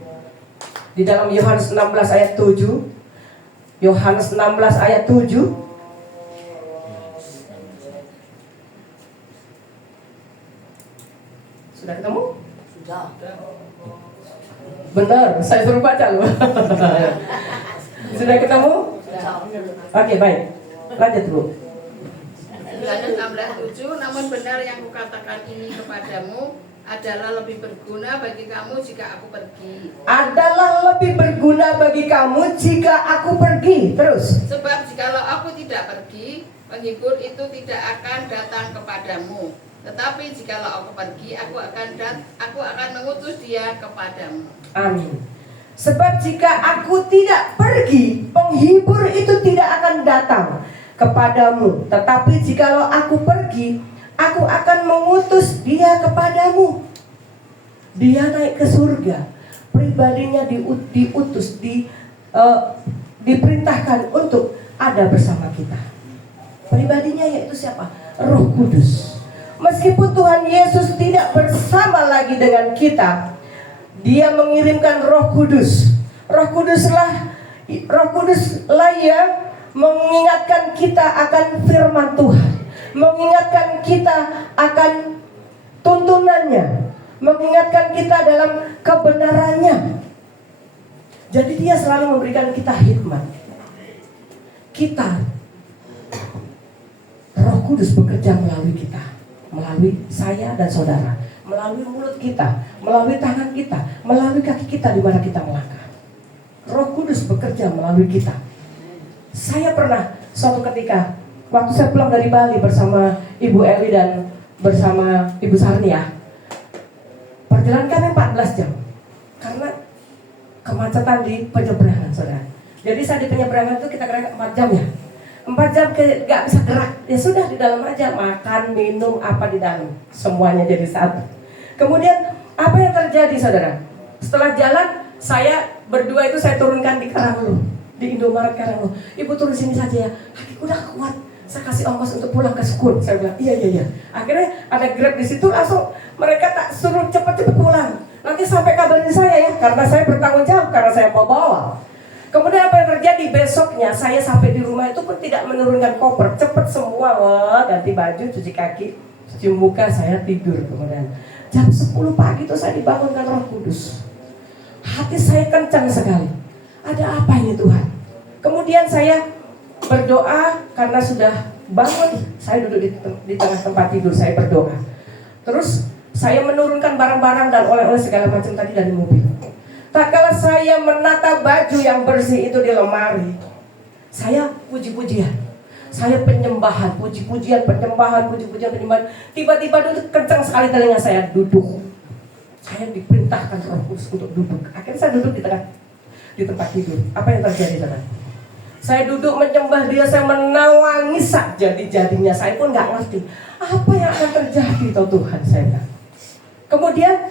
Di dalam Yohanes 16 ayat 7, Yohanes 16 ayat 7, sudah ketemu? Sudah. Benar, saya suruh baca loh. Sudah ketemu? Oke, baik. Lanjut dulu. Yohanes 16:7, namun benar yang kukatakan ini kepadamu adalah lebih berguna bagi kamu jika aku pergi. Adalah lebih berguna bagi kamu jika aku pergi. Terus. Sebab jikalau aku tidak pergi, penghibur itu tidak akan datang kepadamu. Tetapi jikalau aku pergi, aku akan mengutus dia kepadamu. Amin. Sebab jika aku tidak pergi, penghibur itu tidak akan datang kepadamu. Tetapi jikalau aku pergi, aku akan mengutus dia kepadamu. Dia naik ke surga, pribadinya diutus, diperintahkan untuk ada bersama kita. Pribadinya yaitu siapa? Roh Kudus. Meskipun Tuhan Yesus tidak bersama lagi dengan kita, dia mengirimkan Roh Kudus. Roh Kuduslah yang mengingatkan kita akan firman Tuhan, mengingatkan kita akan tuntunannya, mengingatkan kita dalam kebenarannya. Jadi dia selalu memberikan kita hikmat. Roh Kudus bekerja melalui kita, melalui saya dan saudara, melalui mulut kita, melalui tangan kita, melalui kaki kita di mana kita melangkah. Roh Kudus bekerja melalui kita. Saya pernah suatu ketika, waktu saya pulang dari Bali bersama Ibu Eli dan bersama Ibu Sarnia, perjalanan kami 14 jam karena kemacetan di penyeberangan, saudara. Jadi saat di penyeberangan itu kita kira 4 jam ya, 4 jam gak bisa gerak. Ya sudah di dalam aja, makan, minum, apa di dalam, semuanya jadi satu. Kemudian apa yang terjadi, saudara? Setelah jalan, saya berdua itu saya turunkan di Karanglo, di Indomaret Karanglo. Ibu turun sini saja ya, kakiku udah kuat, saya kasih ongkos untuk pulang ke Sukun. Saya bilang iya. Akhirnya ada Grab di situ, langsung mereka tak suruh cepat-cepat pulang. Nanti sampai kabarin saya ya, karena saya bertanggung jawab, karena saya mau bawa. Kemudian apa yang terjadi? Besoknya saya sampai di rumah itu pun tidak menurunkan koper, cepat semua, ganti baju, cuci kaki, cuci muka, saya tidur. Kemudian jam 10 pagi itu saya dibangunkan Roh Kudus. Hati saya kencang sekali. Ada apa ini Tuhan? Kemudian saya berdoa karena sudah bangun. Saya duduk di tengah tempat tidur, saya berdoa. Terus saya menurunkan barang-barang dan oleh-oleh segala macam tadi dari mobil. Tak kala saya menata baju yang bersih itu di lemari, saya puji-pujian, saya penyembahan, puji-pujian, penyembahan. Tiba-tiba duduk kencang sekali telinga saya, duduk. Saya diperintahkan Roh Kudus untuk duduk. Akhirnya saya duduk di tempat tidur. Apa yang terjadi, saudara? Saya duduk menyembah dia, saya menawangi jadi-jadinya. Saya pun nggak ngerti apa yang akan terjadi, toh Tuhan, saya bilang. Kemudian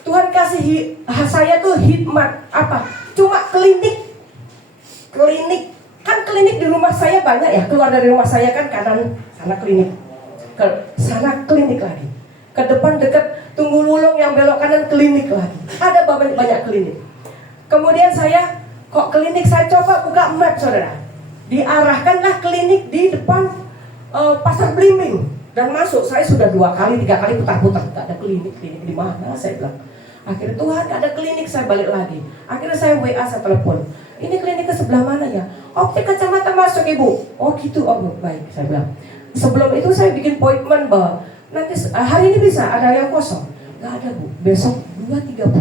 Tuhan kasih saya tuh hikmat apa? Cuma klinik kan klinik di rumah saya banyak ya. Keluar dari rumah saya kan kanan sana klinik, ke sana klinik lagi, ke ke depan dekat Tunggu Lulung yang belok kanan klinik lagi. Ada banyak klinik. Kemudian saya kok klinik, saya coba buka map saudara. Diarahkanlah klinik di depan Pasar Blimbing dan masuk. Saya sudah 2 kali 3 kali putar-putar, tak ada klinik di mana saya bilang. Akhirnya Tuhan ada klinik, saya balik lagi. Akhirnya saya WA, saya telepon. Ini klinik ke sebelah mana ya? Optik kacamata masuk ibu. Oh gitu, oh baik saya bilang. Sebelum itu saya bikin appointment bahwa nanti hari ini bisa ada yang kosong. Gak ada bu, besok 2.30.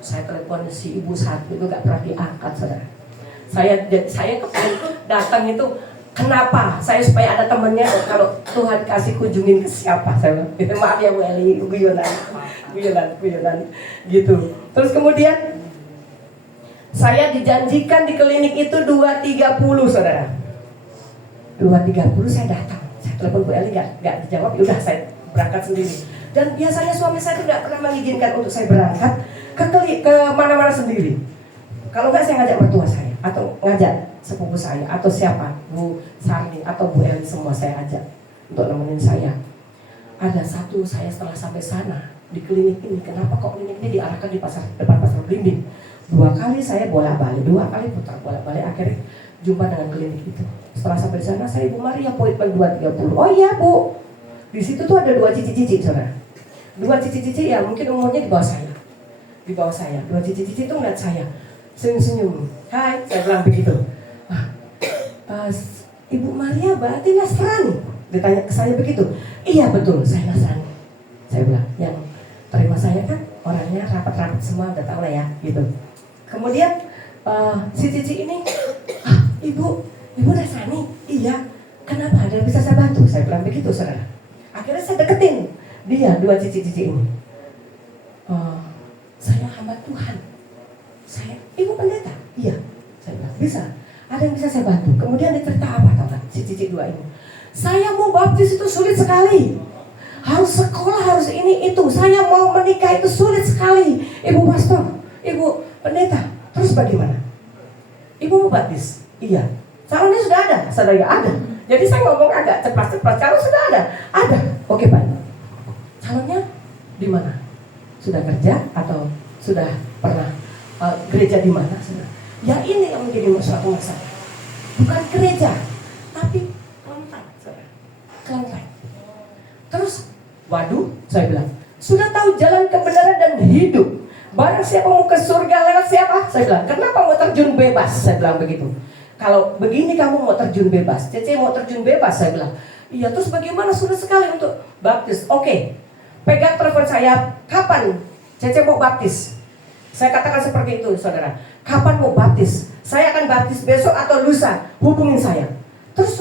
Saya telepon si ibu satu itu gak pernah diangkat saudara. Saya datang itu kenapa? Saya supaya ada temennya. Kalau Tuhan kasih kunjungin ke siapa? Saya bilang, maaf ya Bu Eli, guyonan gitu. Terus kemudian saya dijanjikan di klinik itu 2.30 saudara. 2.30 saya datang. Saya telepon Bu Eli gak dijawab. Yaudah saya berangkat sendiri. Dan biasanya suami saya tidak pernah mengizinkan untuk saya berangkat ke mana-mana sendiri. Kalau enggak saya ngajak mertua saya atau ngajak sepupu saya atau siapa, Bu Sarni atau Bu Eli, semua saya ajak untuk nemenin saya. Ada satu saya setelah sampai sana di klinik ini, kenapa kok klinik ini diarahkan di depan pasar Blimbing? 2 kali saya bolak-balik, 2 kali putar bolak-balik, akhirnya jumpa dengan klinik itu. Setelah sampai di sana saya Ibu Maria appointment 2.30. Oh iya Bu, di situ tuh ada 2 cici-cici saudara. 2 cici-cici ya mungkin umurnya di bawah saya. 2 cici-cici itu ngeliat saya senyum-senyum. Hai, saya bilang begitu. Ibu Maria berarti Nasrani? Ditanya ke saya begitu. Iya betul, saya Nasrani. Saya bilang, yang terima saya kan orangnya rapat-rapat semua, udah tahu lah ya gitu. Kemudian si cici ini, ibu Nasrani? Iya. Kenapa? Ada yang bisa saya bantu? Saya bilang begitu saudara. Akhirnya saya deketin dia 2 cici-cici ini. Saya hamba Tuhan. Saya, Ibu pendeta? Iya. Saya bilang, bisa. Ada yang bisa saya bantu. Kemudian dia cerita apa tau gak? Si cici 2 ini. Saya mau baptis itu sulit sekali. Harus sekolah, harus ini itu. Saya mau menikah itu sulit sekali. Ibu pastor, Ibu pendeta. Terus bagaimana? Ibu mau baptis? Iya. Calonnya sudah ada? Saudara ada. Jadi saya ngomong agak cepat-cepat. Calon sudah ada? Ada. Oke Pak. Calonnya di mana? Sudah kerja atau sudah pernah gereja di mana? Ya ini yang menjadi suatu masalah. Bukan gereja, tapi kelenteng. Terus, waduh, saya bilang, sudah tahu jalan kebenaran dan hidup. Barang siapa mau ke surga lewat siapa? Saya bilang, kenapa mau terjun bebas? Saya bilang begitu. Kalau begini kamu mau terjun bebas, Cece mau terjun bebas, saya bilang. Iya, terus bagaimana? Sudah sekali untuk baptis. Oke. Pegang telepon saya, kapan Cece mau baptis? Saya katakan seperti itu saudara. Kapan mau baptis? Saya akan baptis besok atau lusa. Hubungin saya. Terus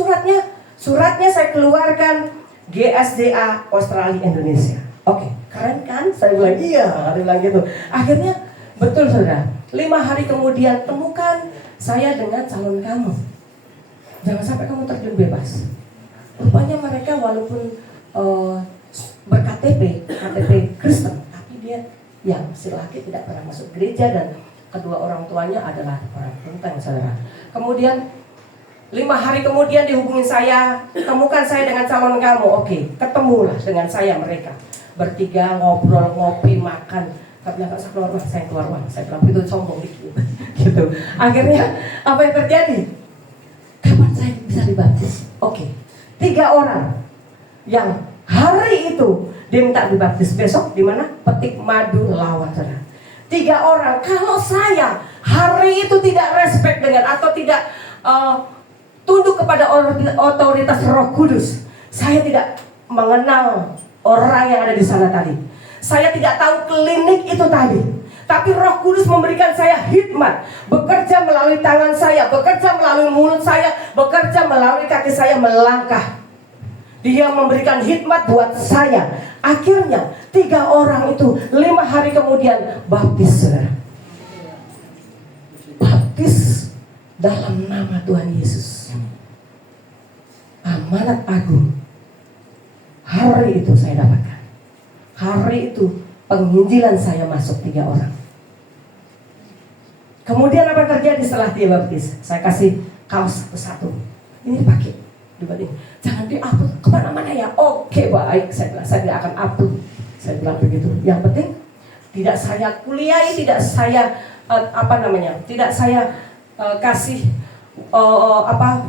suratnya saya keluarkan GSDA Australia Indonesia. Oke, keren kan? Saya bilang iya, dia bilang gitu. Akhirnya betul saudara. 5 hari kemudian temukan saya dengan calon kamu. Jangan sampai kamu terjun bebas. Rupanya mereka walaupun berKTP Kristen, tapi dia yang si laki tidak pernah masuk gereja dan kedua orang tuanya adalah orang kelenteng saudara. Kemudian 5 hari kemudian dihubungi saya, temukan saya dengan calon kamu. Oke, ketemulah dengan saya mereka bertiga ngobrol, ngopi, makan. Saya bilang gak usah keluar uang, saya keluar uang. Saya bilang itu sombong dikit gitu. Akhirnya apa yang terjadi? Kapan saya bisa dibaptis? Oke, 3 orang yang hari itu dia minta dibaptis, besok di mana? Petik Madu Lawan saudara. 3 orang. Kalau saya hari itu tidak respect dengan atau tidak tunduk kepada otoritas Roh Kudus, saya tidak mengenal orang yang ada di sana tadi. Saya tidak tahu klinik itu tadi. Tapi Roh Kudus memberikan saya hikmat, bekerja melalui tangan saya, bekerja melalui mulut saya, bekerja melalui kaki saya melangkah. Dia memberikan hikmat buat saya. Akhirnya 3 orang itu 5 hari kemudian baptis saudara. Baptis dalam nama Tuhan Yesus. Amanat agung. Hari itu saya dapatkan. Hari itu penginjilan saya masuk 3 orang. Kemudian apa terjadi setelah dia baptis? Saya kasih kaos satu-satu. Ini pakai. dibanding jangan di-upload kemana-mana ya. Oke, baik, saya bilang saya tidak akan upload. Saya bilang begitu. Yang penting tidak saya kuliahi, tidak saya tidak saya kasih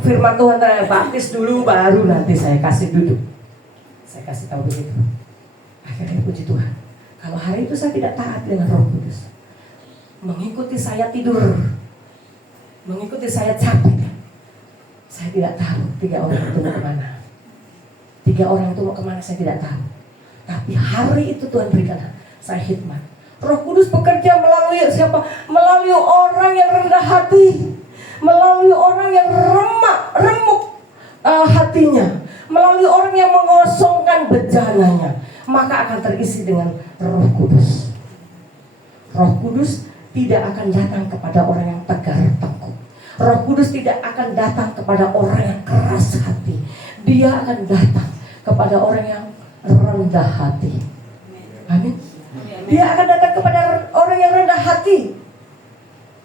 firman Tuhan saya baptis dulu, baru nanti saya kasih duduk. Saya kasih tahu begitu. Akhirnya puji Tuhan, kalau hari itu saya tidak taat dengan Roh Kudus, mengikuti saya tidur, mengikuti saya capek, saya tidak tahu 3 orang itu mau kemana. 3 orang itu mau kemana saya tidak tahu. Tapi hari itu Tuhan berikan saya hikmat. Roh Kudus bekerja melalui siapa? Melalui orang yang rendah hati, melalui orang yang remuk hatinya, melalui orang yang mengosongkan bejananya, maka akan terisi dengan Roh Kudus. Roh Kudus tidak akan datang kepada orang yang tegar tengkuk. Roh Kudus tidak akan datang kepada orang yang keras hati. Dia akan datang kepada orang yang rendah hati. Amin. Dia akan datang kepada orang yang rendah hati.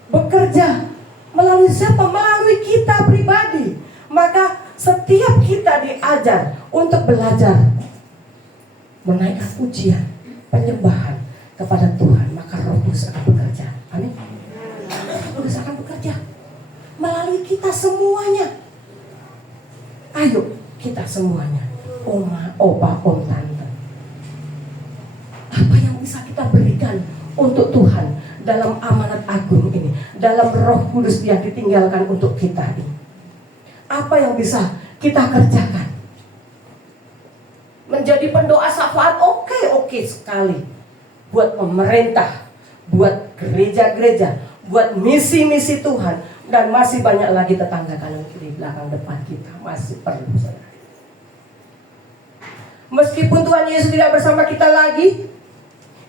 Bekerja melalui siapa? Melalui kita pribadi. Maka setiap kita diajar untuk belajar menaikkan pujian, penyembahan kepada Tuhan, maka Roh Kudus akan bekerja. Amin. Roh Kudus akan bekerja melalui kita semuanya. Ayo kita semuanya, oma, opa, om, tante. Apa yang bisa kita berikan untuk Tuhan dalam amanat agung ini, dalam Roh Kudus yang ditinggalkan untuk kita ini? Apa yang bisa kita kerjakan? Menjadi pendoa syafaat oke sekali. Buat pemerintah, buat gereja-gereja, buat misi-misi Tuhan. Dan masih banyak lagi tetangga kanan kiri belakang depan kita. Masih perlu, saudara. Meskipun Tuhan Yesus tidak bersama kita lagi,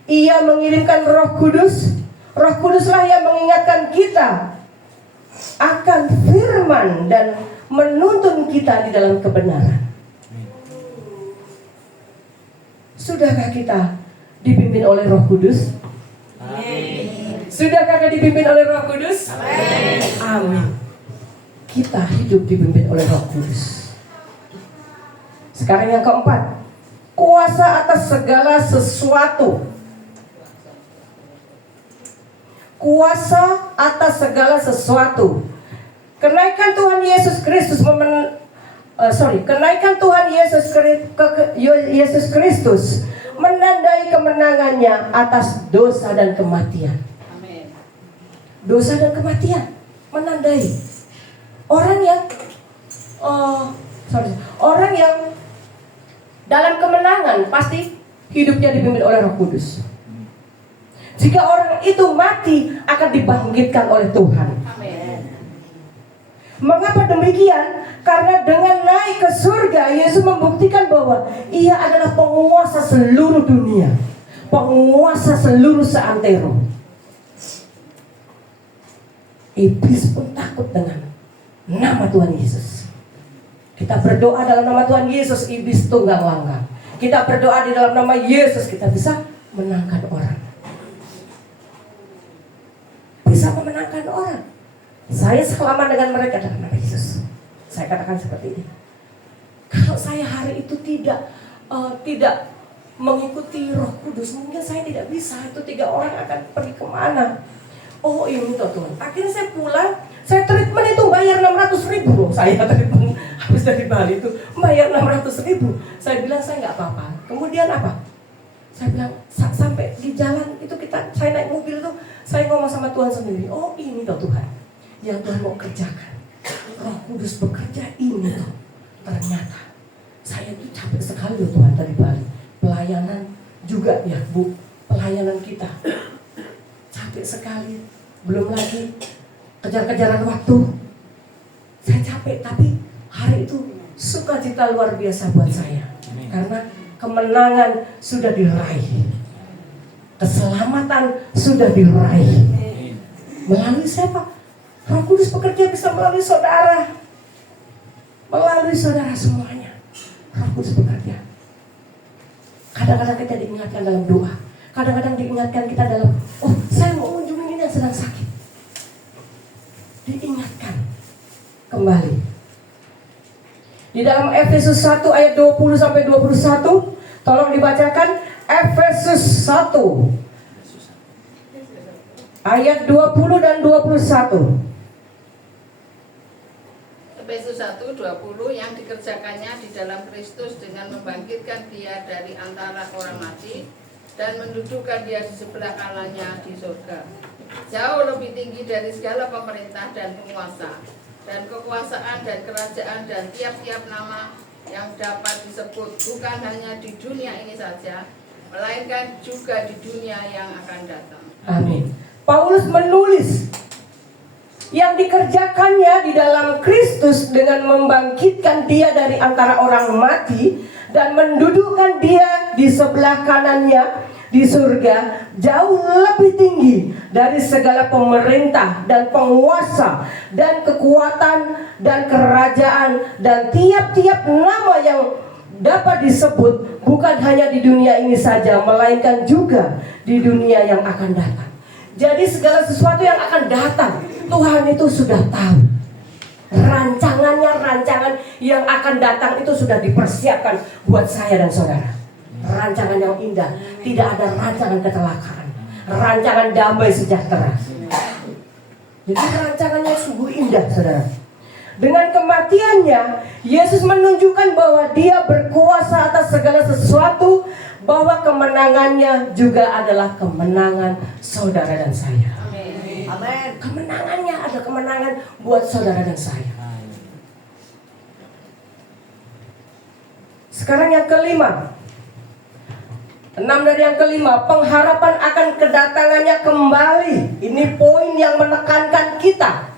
Ia mengirimkan Roh Kudus. Roh Kuduslah yang mengingatkan kita akan firman dan menuntun kita di dalam kebenaran. Sudahkah kita dipimpin oleh Roh Kudus? Amin. Sudahkah kita dipimpin oleh Roh Kudus? Amin. Amin. Kita hidup dipimpin oleh Roh Kudus. Sekarang yang keempat, kuasa atas segala sesuatu. Kuasa atas segala sesuatu. Kenaikan Tuhan Yesus Kristus kenaikan Tuhan Yesus Kristus menandai kemenangannya atas dosa dan kematian. Amin. Dosa dan kematian menandai orang yang dalam kemenangan pasti hidupnya dipimpin oleh Roh Kudus. Jika orang itu mati akan dibangkitkan oleh Tuhan. Amin. Mengapa demikian? Karena dengan naik ke surga, Yesus membuktikan bahwa Ia adalah penguasa seluruh dunia, penguasa seluruh seantero. Iblis pun takut dengan nama Tuhan Yesus. Kita berdoa dalam nama Tuhan Yesus, iblis tunggang langgang. Kita berdoa di dalam nama Yesus, kita bisa menangkan orang. Bisa memenangkan orang. Saya selamat dengan mereka dalam nama Yesus. Saya katakan seperti ini. Kalau saya hari itu tidak mengikuti Roh Kudus, mungkin saya tidak bisa. Itu 3 orang akan pergi kemana? Oh ini toh Tuhan. Akhirnya saya pulang, saya treatment itu bayar 600.000 loh. Saya treatment habis dari Bali itu bayar 600.000. Saya bilang saya nggak apa-apa. Kemudian apa? Saya bilang sampai di jalan itu saya naik mobil tuh, saya ngomong sama Tuhan sendiri. Oh ini toh Tuhan yang Tuhan mau kerjakan. Roh Kudus bekerja ini loh. Ternyata saya itu capek sekali loh Tuhan dari Bali. Pelayanan juga ya Bu, pelayanan kita capek sekali. Belum lagi kejar-kejaran waktu. Saya capek, tapi hari itu sukacita luar biasa buat saya. Karena kemenangan sudah diraih, keselamatan sudah diraih. Melalui siapa? Roh Kudus bekerja bisa melalui saudara, semuanya. Roh Kudus bekerja. Kadang-kadang kita diingatkan dalam doa, kadang-kadang diingatkan kita dalam, oh saya mau mengunjungi ini yang sedang sakit. Diingatkan kembali. Di dalam Efesus 1 ayat 20 sampai 21, tolong dibacakan Efesus 1 ayat 20 dan 21. Efesus 1:20 yang dikerjakannya di dalam Kristus dengan membangkitkan Dia dari antara orang mati dan mendudukkan Dia di sebelah kanannya di surga. Jauh lebih tinggi dari segala pemerintah dan penguasa dan kekuasaan dan kerajaan dan tiap-tiap nama yang dapat disebut, bukan hanya di dunia ini saja, melainkan juga di dunia yang akan datang. Amin. Paulus menulis yang dikerjakannya di dalam Kristus dengan membangkitkan Dia dari antara orang mati dan mendudukkan Dia di sebelah kanannya di surga, jauh lebih tinggi dari segala pemerintah dan penguasa dan kekuatan dan kerajaan dan tiap-tiap nama yang dapat disebut, bukan hanya di dunia ini saja, melainkan juga di dunia yang akan datang. Jadi segala sesuatu yang akan datang, Tuhan itu sudah tahu. Rancangan yang akan datang itu sudah dipersiapkan buat saya dan saudara. Rancangan yang indah, tidak ada rancangan kecelakaan, rancangan damai sejahtera. Jadi rancangannya sungguh indah, saudara. Dengan kematiannya, Yesus menunjukkan bahwa Dia berkuasa atas segala sesuatu, bahwa kemenangannya juga adalah kemenangan saudara dan saya. Amin. Kemenangannya ada kemenangan buat saudara dan saya. Sekarang yang kelima. 6 dari yang kelima, pengharapan akan kedatangannya kembali. Ini poin yang menekankan kita.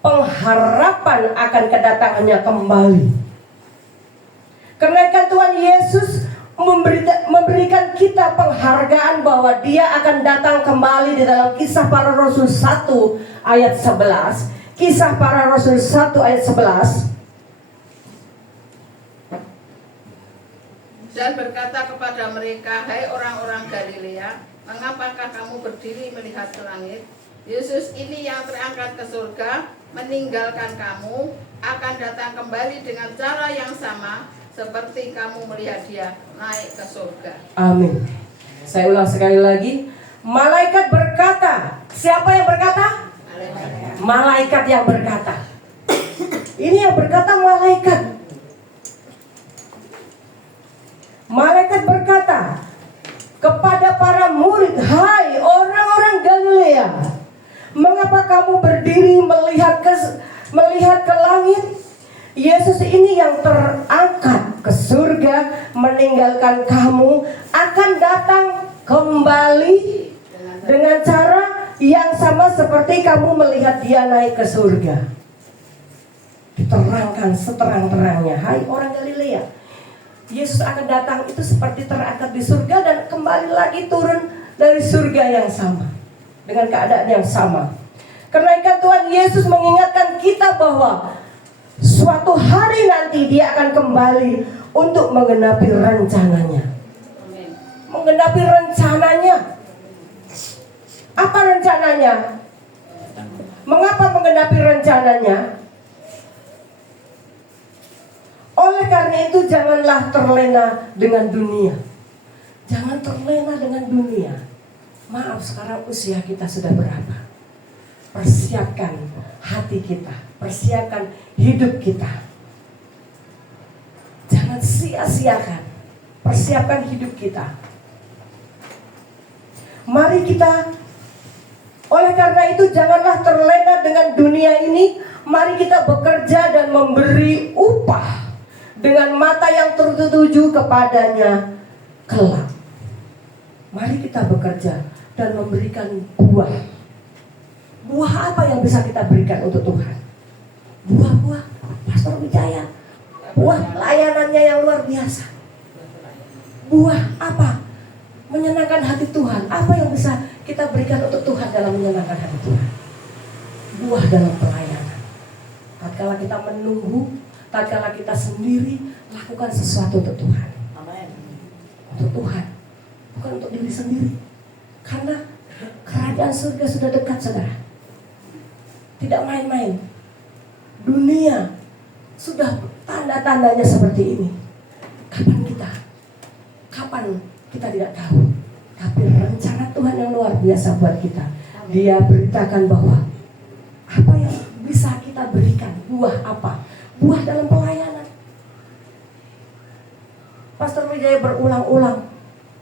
Pengharapan akan kedatangannya kembali. Karena Tuhan Yesus memberikan kita penghargaan bahwa Dia akan datang kembali di dalam Kisah Para Rasul 1 ayat 11. Kisah Para Rasul 1 ayat 11. Dan berkata kepada mereka, hai orang-orang Galilea, mengapakah kamu berdiri melihat ke langit? Yesus ini yang terangkat ke surga, meninggalkan kamu, akan datang kembali dengan cara yang sama, seperti kamu melihat Dia naik ke surga. Amin. Saya ulang sekali lagi. Malaikat berkata. Siapa yang berkata? Malaikat yang berkata. Ini yang berkata malaikat. Malaikat berkata kepada para murid, hai orang-orang Galilea, mengapa kamu berdiri melihat ke langit? Yesus ini yang terangkat ke surga, meninggalkan kamu, akan datang kembali dengan cara yang sama seperti kamu melihat Dia naik ke surga. Diterangkan seterang-terangnya, hai orang Galilea, Yesus akan datang itu seperti terangkat di surga dan kembali lagi turun dari surga yang sama, dengan keadaan yang sama. Karena Tuhan Yesus mengingatkan kita bahwa suatu hari nanti Dia akan kembali untuk menggenapi rencananya. Menggenapi rencananya. Apa rencananya? Mengapa menggenapi rencananya? Oleh karena itu janganlah terlena dengan dunia. Jangan terlena dengan dunia. Maaf, sekarang usia kita sudah berapa? Persiapkan hati kita, persiapkan hidup kita. Jangan sia-siakan. Persiapkan hidup kita. Mari kita, oleh karena itu janganlah terlena dengan dunia ini. Mari kita bekerja dan memberi upah dengan mata yang tertuju kepadanya kelak. Mari kita bekerja dan memberikan buah. Buah apa yang bisa kita berikan untuk Tuhan? Buah-buah Pastor Wijaya. Buah pelayanannya yang luar biasa. Buah apa? Menyenangkan hati Tuhan. Apa yang bisa kita berikan untuk Tuhan dalam menyenangkan hati Tuhan? Buah dalam pelayanan. Tatkala kita menunggu, tatkala kita sendiri lakukan sesuatu untuk Tuhan. Amin. Untuk Tuhan, bukan untuk diri sendiri. Karena kerajaan surga sudah dekat, saudara. Tidak main-main. Dunia sudah tanda-tandanya seperti ini. Kapan kita tidak tahu. Tapi rencana Tuhan yang luar biasa buat kita. Dia beritakan bahwa apa yang bisa kita berikan, buah apa? Buah dalam pelayanan. Pastor Wijaya berulang-ulang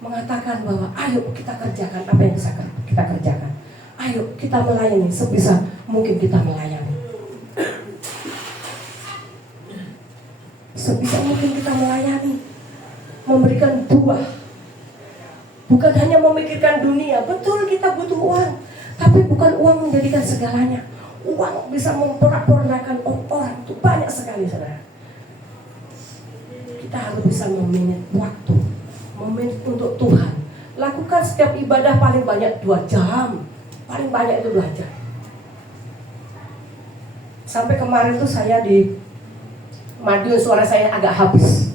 mengatakan bahwa ayo kita kerjakan apa yang bisa kita kerjakan. Ayo kita melayani sebisa mungkin kita melayani. Sebisa mungkin kita melayani, memberikan buah. Bukan hanya memikirkan dunia. Betul kita butuh uang, tapi bukan uang menjadikan segalanya. Uang bisa memporak-porandakan orang itu banyak sekali, saudara. Kita harus bisa memanage waktu, memanage untuk Tuhan. Lakukan setiap ibadah paling banyak 2 jam. Paling banyak itu 2 jam. Sampai kemarin tuh saya di Madiun, suara saya agak habis.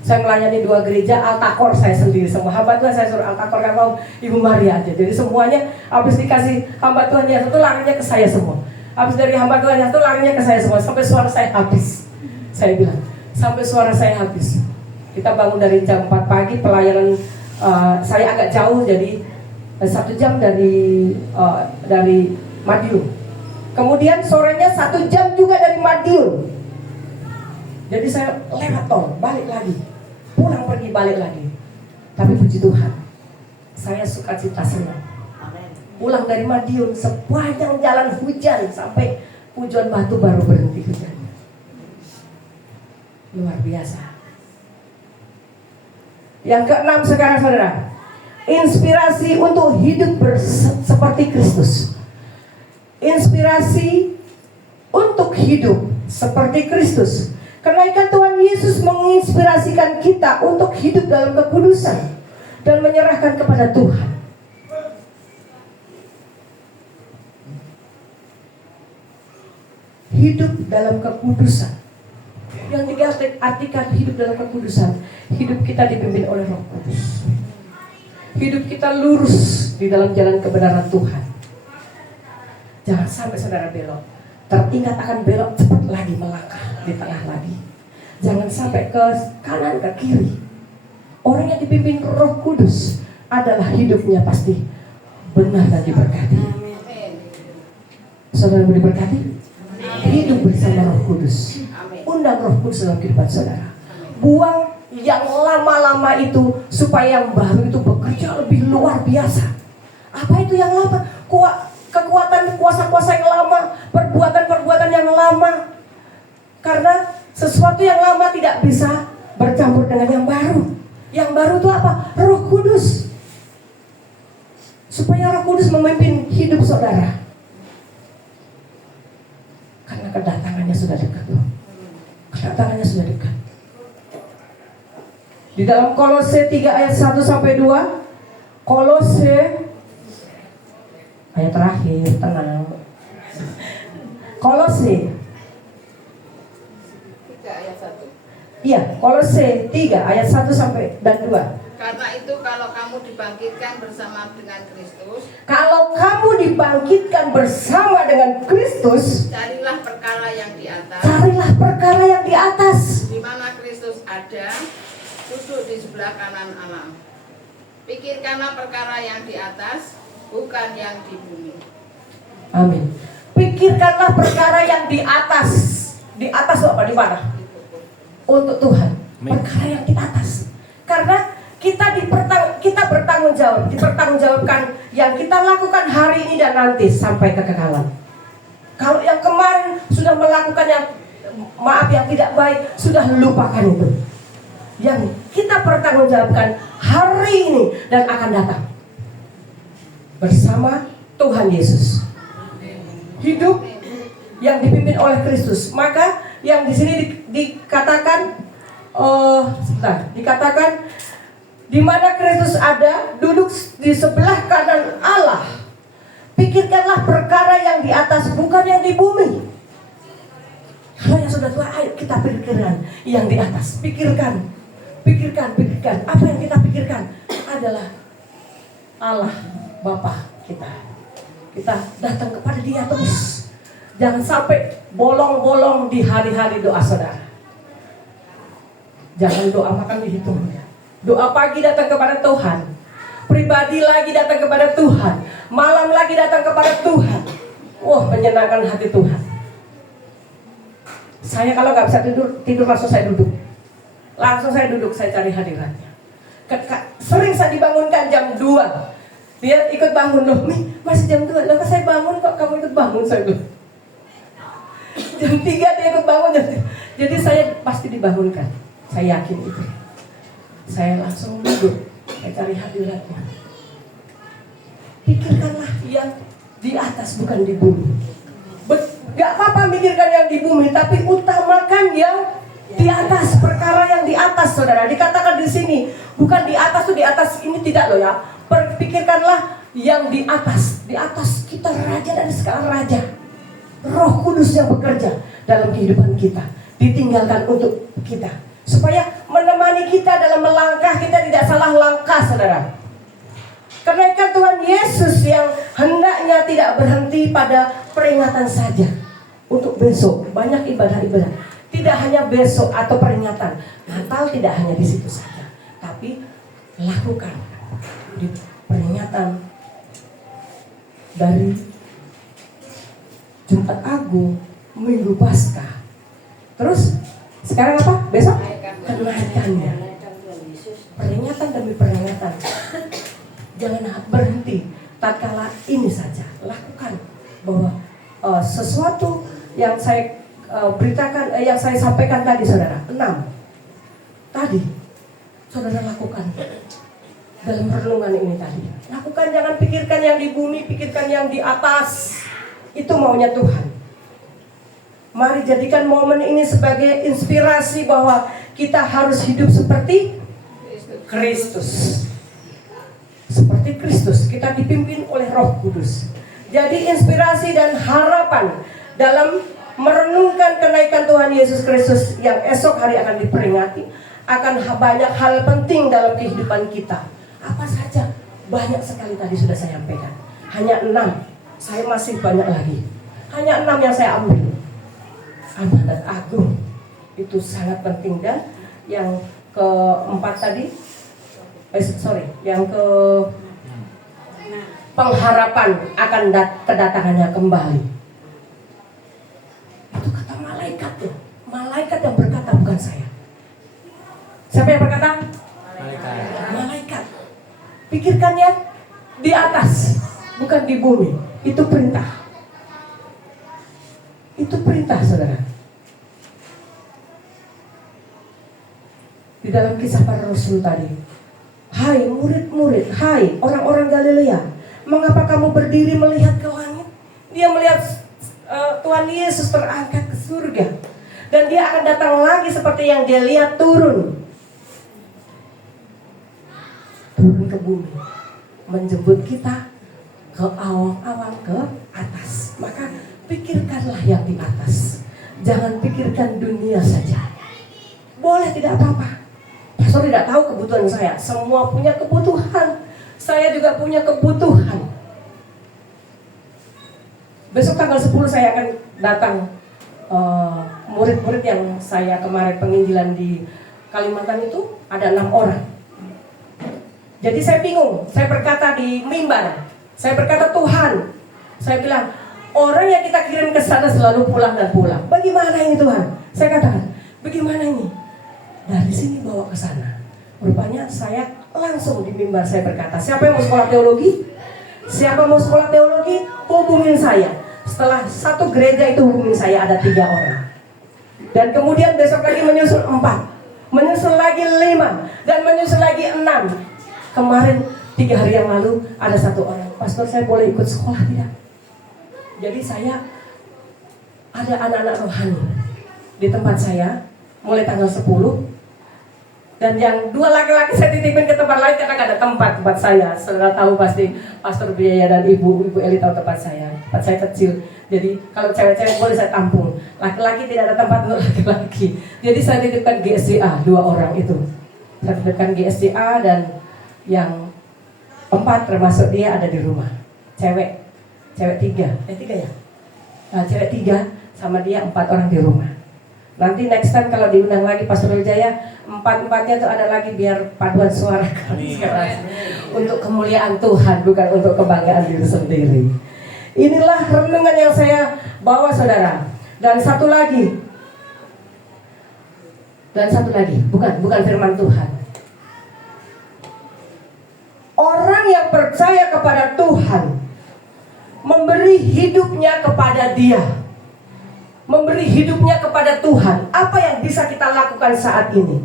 Saya melayani 2 gereja, altakor saya sendiri. Semua hamba Tuhan saya suruh altakor, kalau Ibu Maria aja. Jadi semuanya habis dikasih hamba Tuhan yang satu larinya ke saya semua. Habis dari hamba Tuhan yang satu larinya ke saya semua. Sampai suara saya habis. Saya bilang, sampai suara saya habis. Kita bangun dari jam 4 pagi, pelayanan saya agak jauh, jadi 1 jam dari Madiun. Kemudian sorenya 1 jam juga dari Madiun. Jadi saya lewat tol, balik lagi, pulang pergi balik lagi. Tapi puji Tuhan, saya sukacita senang. Pulang dari Madiun, sepanjang jalan hujan sampai Pujon Batu baru berhenti hujannya. Luar biasa. Yang keenam sekarang, saudara, inspirasi untuk hidup seperti Kristus. Inspirasi untuk hidup seperti Kristus. Kenaikan Tuhan Yesus menginspirasikan kita untuk hidup dalam kekudusan dan menyerahkan kepada Tuhan. Hidup dalam kekudusan. Yang diartikan hidup dalam kekudusan, hidup kita dipimpin oleh Roh Kudus. Hidup kita lurus di dalam jalan kebenaran Tuhan. Jangan sampai saudara belok. Teringat akan belok, cepat lagi melangkah di tengah lagi. Jangan sampai ke kanan, ke kiri. Orang yang dipimpin Roh Kudus adalah hidupnya pasti benar dan diberkati. Saudara mau diberkati? Hidup bersama Roh Kudus. Undang Roh Kudus dalam kehidupan saudara. Buang yang lama-lama itu supaya yang baru itu bekerja lebih luar biasa. Apa itu yang lama? Kekuatan kuasa-kuasa yang lama, perbuatan-perbuatan yang lama. Karena sesuatu yang lama tidak bisa bercampur dengan yang baru. Yang baru itu apa? Roh Kudus. Supaya Roh Kudus memimpin hidup saudara. Karena kedatangannya sudah dekat. Kedatangannya sudah dekat. Di dalam Kolose 3 ayat 1 sampai 2. Kolose ayat terakhir, tenang. Kolose 3 ayat 1. Iya, Kolose 3 ayat 1 sampai dan 2. Karena itu kalau kamu dibangkitkan bersama dengan Kristus, Kalau kamu dibangkitkan bersama dengan Kristus, carilah perkara yang di atas, carilah perkara yang di atas, di mana Kristus ada, duduk di sebelah kanan Allah. Pikirkanlah perkara yang di atas, bukan yang di bumi. Amin. Pikirkanlah perkara yang di atas. Di atas apa? Di mana? Untuk Tuhan. Perkara yang di atas. Karena kita bertanggung jawab, dipertanggungjawabkan yang kita lakukan hari ini dan nanti sampai kekekalan. Kalau yang kemarin sudah melakukan yang yang tidak baik, sudah lupakan itu. Yang kita pertanggungjawabkan hari ini dan akan datang bersama Tuhan Yesus. Hidup yang dipimpin oleh Kristus. Maka yang di sini dikatakan, dikatakan di mana Kristus ada, duduk di sebelah kanan Allah. Pikirkanlah perkara yang di atas, bukan yang di bumi. Kalau yang sudah tua, ayo kita pikirkan yang di atas. Pikirkan. Apa yang kita pikirkan adalah Allah Bapa kita. Kita datang kepada Dia terus. Jangan sampai bolong-bolong di hari-hari doa saudara. Jangan doa makan dihitung. Doa pagi datang kepada Tuhan, pribadi lagi datang kepada Tuhan, malam lagi datang kepada Tuhan. Wah, menyenangkan hati Tuhan. Saya kalau nggak bisa tidur langsung saya duduk. Langsung saya duduk, saya cari hadiratnya. Sering saya dibangunkan jam 2. Dia ikut bangun, loh, masih jam 2. Loh, saya bangun kok kamu ikut bangun, saya bilang. Jam 3 dia ikut bangun. Jadi saya pasti dibangunkan. Saya yakin itu. Saya langsung duduk, saya cari hadiratnya. Pikirkanlah yang di atas, bukan di bumi. Gak apa-apa mikirkan yang di bumi, tapi utamakan yang di atas. Perkara yang di atas, saudara. Dikatakan di sini, bukan di atas tuh di atas ini tidak loh ya. Pikirkanlah yang di atas. Di atas kita raja dan segala raja. Roh Kudus yang bekerja dalam kehidupan kita, ditinggalkan untuk kita, supaya menemani kita dalam melangkah, kita tidak salah langkah, saudara. Kenaikan Tuhan Yesus yang hendaknya tidak berhenti pada peringatan saja. Untuk besok, banyak ibadah-ibadah. Tidak hanya besok atau peringatan Natal, tidak hanya di situ saja, tapi lakukan di peringatan dari Jumat Agung, Minggu Paskah. Terus sekarang apa? Besok kenaikannya. Peringatan demi peringatan. Jangan berhenti tatkala ini saja. Lakukan bahwa sesuatu yang saya beritakan, yang saya sampaikan tadi, saudara, 6 tadi saudara lakukan dalam renungan ini tadi. Lakukan, jangan pikirkan yang di bumi, pikirkan yang di atas. Itu maunya Tuhan. Mari jadikan momen ini sebagai inspirasi bahwa kita harus hidup seperti Kristus. Seperti Kristus, kita dipimpin oleh Roh Kudus. Jadi inspirasi dan harapan dalam merenungkan kenaikan Tuhan Yesus Kristus yang esok hari akan diperingati, akan banyak hal penting dalam kehidupan kita. Apa saja? Banyak sekali tadi sudah saya sampaikan. Hanya 6. Saya masih banyak lagi. Hanya 6 yang saya ambil. Amanat agung itu sangat penting. Dan yang keempat tadi, yang ke pengharapan akan kedatangannya kembali. Itu kata malaikat tuh. Malaikat yang berkata, bukan saya. Siapa yang berkata? Malaikat. Pikirkan yang di atas, bukan di bumi. Itu perintah. Itu perintah, saudara. Di dalam kisah para rasul tadi, hai murid-murid, hai orang-orang Galilea, mengapa kamu berdiri melihat ke langit? Dia melihat Tuhan Yesus terangkat ke surga, dan dia akan datang lagi seperti yang dia lihat turun ke bumi, menjemput kita ke awang-awang ke atas. Maka pikirkanlah yang di atas, jangan pikirkan dunia saja. Boleh, tidak apa-apa. Pastor tidak tahu kebutuhan saya. Semua punya kebutuhan. Saya juga punya kebutuhan. Besok tanggal 10 saya akan datang murid-murid yang saya kemarin penginjilan di Kalimantan itu ada 6 orang. Jadi saya bingung. Saya berkata di mimbar, saya berkata, Tuhan, saya bilang, orang yang kita kirim ke sana selalu pulang dan pulang. Bagaimana ini Tuhan? Saya katakan, bagaimana ini? Dari sini bawa ke sana. Rupanya saya langsung di mimbar saya berkata, siapa yang mau sekolah teologi? Siapa mau sekolah teologi? Hubungin saya. Setelah satu gereja itu hubungin saya, ada 3 orang. Dan kemudian besok lagi menyusul 4, menyusul lagi 5, dan menyusul lagi 6. Kemarin 3 hari yang lalu ada 1 orang, pastor saya boleh ikut sekolah tidak? Jadi saya ada anak-anak rohani di tempat saya mulai tanggal 10. Dan yang 2 laki-laki saya titipin ke tempat lain karena gak ada tempat saya. Saudara tahu pasti Pastor Biaya dan Ibu Eli tahu tempat saya. Tempat saya kecil. Jadi kalau cewek-cewek boleh saya tampung. Laki-laki tidak ada tempat untuk laki-laki. Jadi saya titipkan GSDA 2 orang itu. Saya titipkan GSDA dan yang 4 termasuk dia ada di rumah. Cewek 3 ya? Nah, cewek 3 sama dia 4 orang di rumah. Nanti next time kalau diundang lagi Pastor Wijaya, 4-4-nya tuh ada lagi biar paduan suara untuk kemuliaan Tuhan, bukan untuk kebanggaan diri sendiri. Inilah renungan yang saya bawa saudara. Dan satu lagi, bukan firman Tuhan. Orang yang percaya kepada Tuhan memberi hidupnya kepada Dia, memberi hidupnya kepada Tuhan. Apa yang bisa kita lakukan saat ini?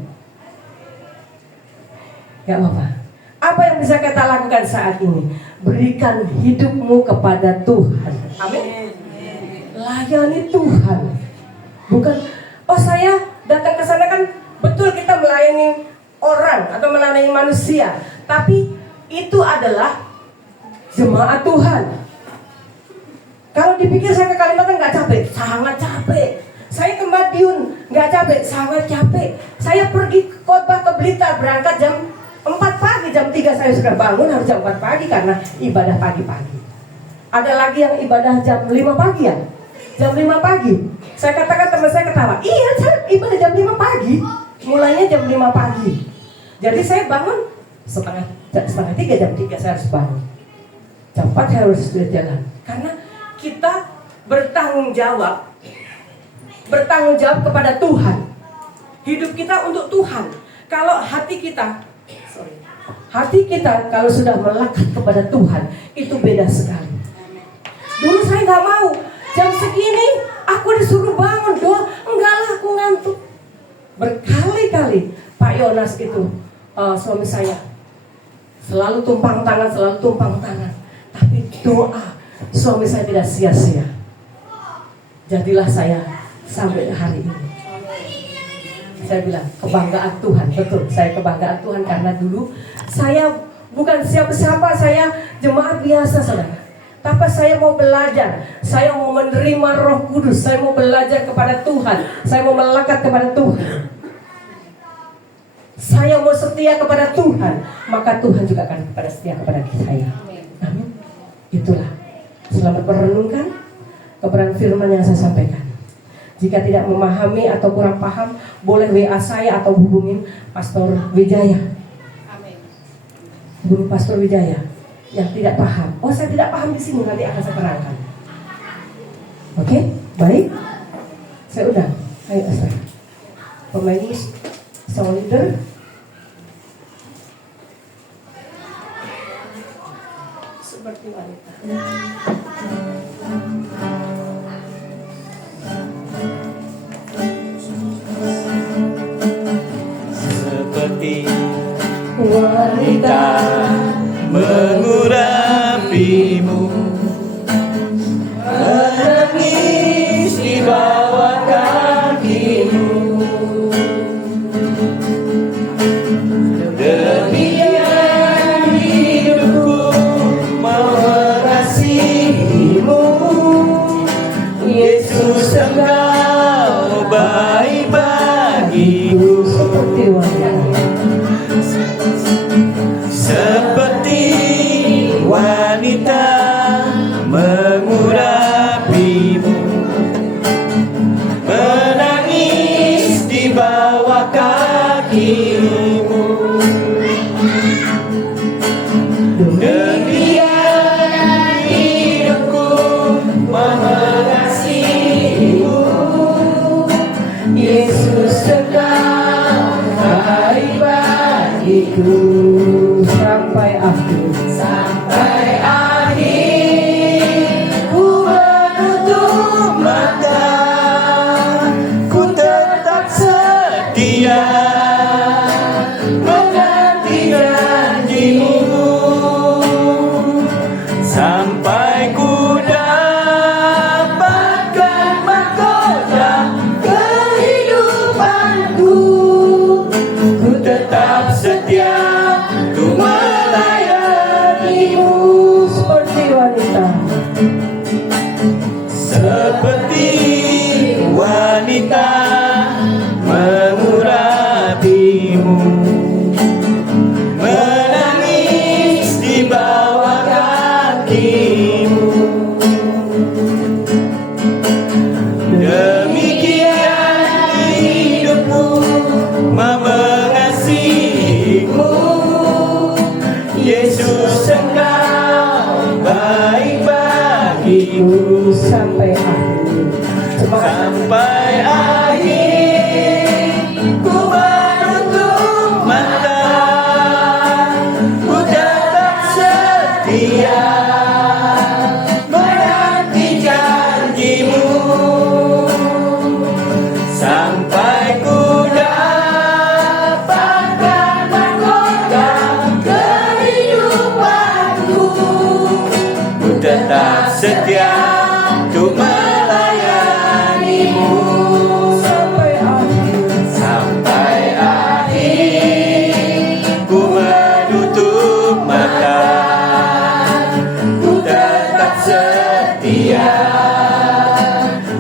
Ya Bapak, apa yang bisa kita lakukan saat ini? Berikan hidupmu kepada Tuhan. Amin. Layani Tuhan. Bukan, oh saya datang ke sana kan betul kita melayani orang atau melayani manusia, tapi itu adalah jemaat Tuhan. Kalau dipikir saya ke Kalimantan nggak capek, sangat capek. Saya ke Madiun nggak capek, sangat capek. Saya pergi khotbah ke Blitar berangkat jam 4 pagi, jam 3 saya sudah bangun, harus jam 4 pagi karena ibadah pagi-pagi. Ada lagi yang ibadah jam 5 pagi ya. Jam 5 pagi. Saya katakan teman saya ketawa. Iya, saya ibadah jam 5 pagi. Mulainya jam 5 pagi. Jadi saya bangun setengah 3, jam 3 saya harus bangun. Jam 4 saya harus sudah jalan. Karena kita bertanggung jawab kepada Tuhan. Hidup kita untuk Tuhan. Kalau hati kita kalau sudah melekat kepada Tuhan, itu beda sekali. Dulu saya nggak mau. Jam segini aku disuruh bangun doa, enggak lah, aku ngantuk. Berkali-kali Pak Yonas itu suami saya selalu tumpang tangan. Tapi doa suami saya tidak sia-sia. Jadilah saya sampai hari ini. Saya bilang kebanggaan Tuhan, betul. Saya kebanggaan Tuhan karena dulu saya bukan siapa-siapa, saya jemaat biasa saudara. Tapi saya mau belajar, saya mau menerima Roh Kudus, saya mau belajar kepada Tuhan, saya mau melekat kepada Tuhan. Saya mau setia kepada Tuhan, maka Tuhan juga akan setia kepada saya. Amin. Itulah. Selamat merenungkan kebenaran firman yang saya sampaikan. Jika tidak memahami atau kurang paham, boleh WA saya atau hubungin Pastor Wijaya. Amin. Hubungi Pastor Wijaya. Yang tidak paham, oh saya tidak paham di sini, nanti akan saya terangkan. Oke, baik. Saya udah, ayo Pastor. Pemain song leader. Seperti wanita. Seperti wanita mengurapimu, menangis di bawah kakimu. Demikian hidupku mau mengasihimu, Yesus engkau baik bagiku. Seperti wanita. Seperti wanita mengurapimu, menangis di bawah kakimu. Demikian hidupku mengasihimu, Yesus engkau baik bagiku. Sampai akhir. Sampai akhir ku menutup mata, ku tetap setia menanti janjimu, sampai ku dapatkan mahkota kehidupanku. Ku tetap setia, ku Semangat. Sampai akhir ku menutup mata, ku tetap setia menanti janjimu, sampai ku dapatkan mahkota kehidupanku. Ku tetap setia untuk melayanimu Sampai akhir. sampai akhir. Ku menutup mata, ku tetap setia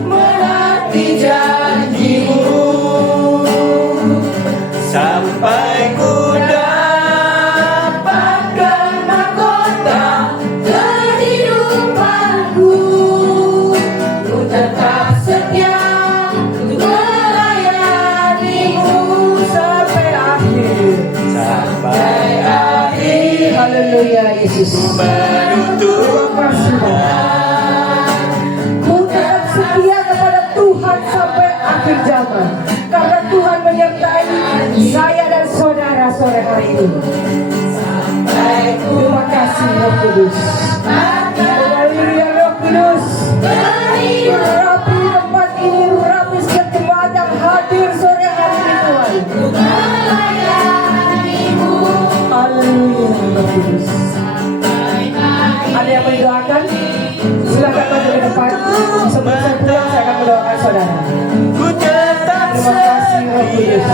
menanti janjimu, sampai ku dapatkan mahkota kehidupanku. Ku tetap setia untuk melayanimu Sampai akhir. sampai akhir. Haleluya Yesus. Menutup Ku tetap setia kepada Tuhan sampai akhir zaman, karena Tuhan menyertai saya dan saudara sore hari ini. Terima kasih Roh Kudus. Haleluya Roh Kudus. Rapi tempat ini, rapi setiap jemaat yang hadir sore hari ini Tuhan. Haleluya Roh Kudus. Ada yang mendoakan? Silakan maju ke depan. Sebelum saya pulang, saya akan mendoakan saudara. ku tetap Terima kasih Roh Kudus.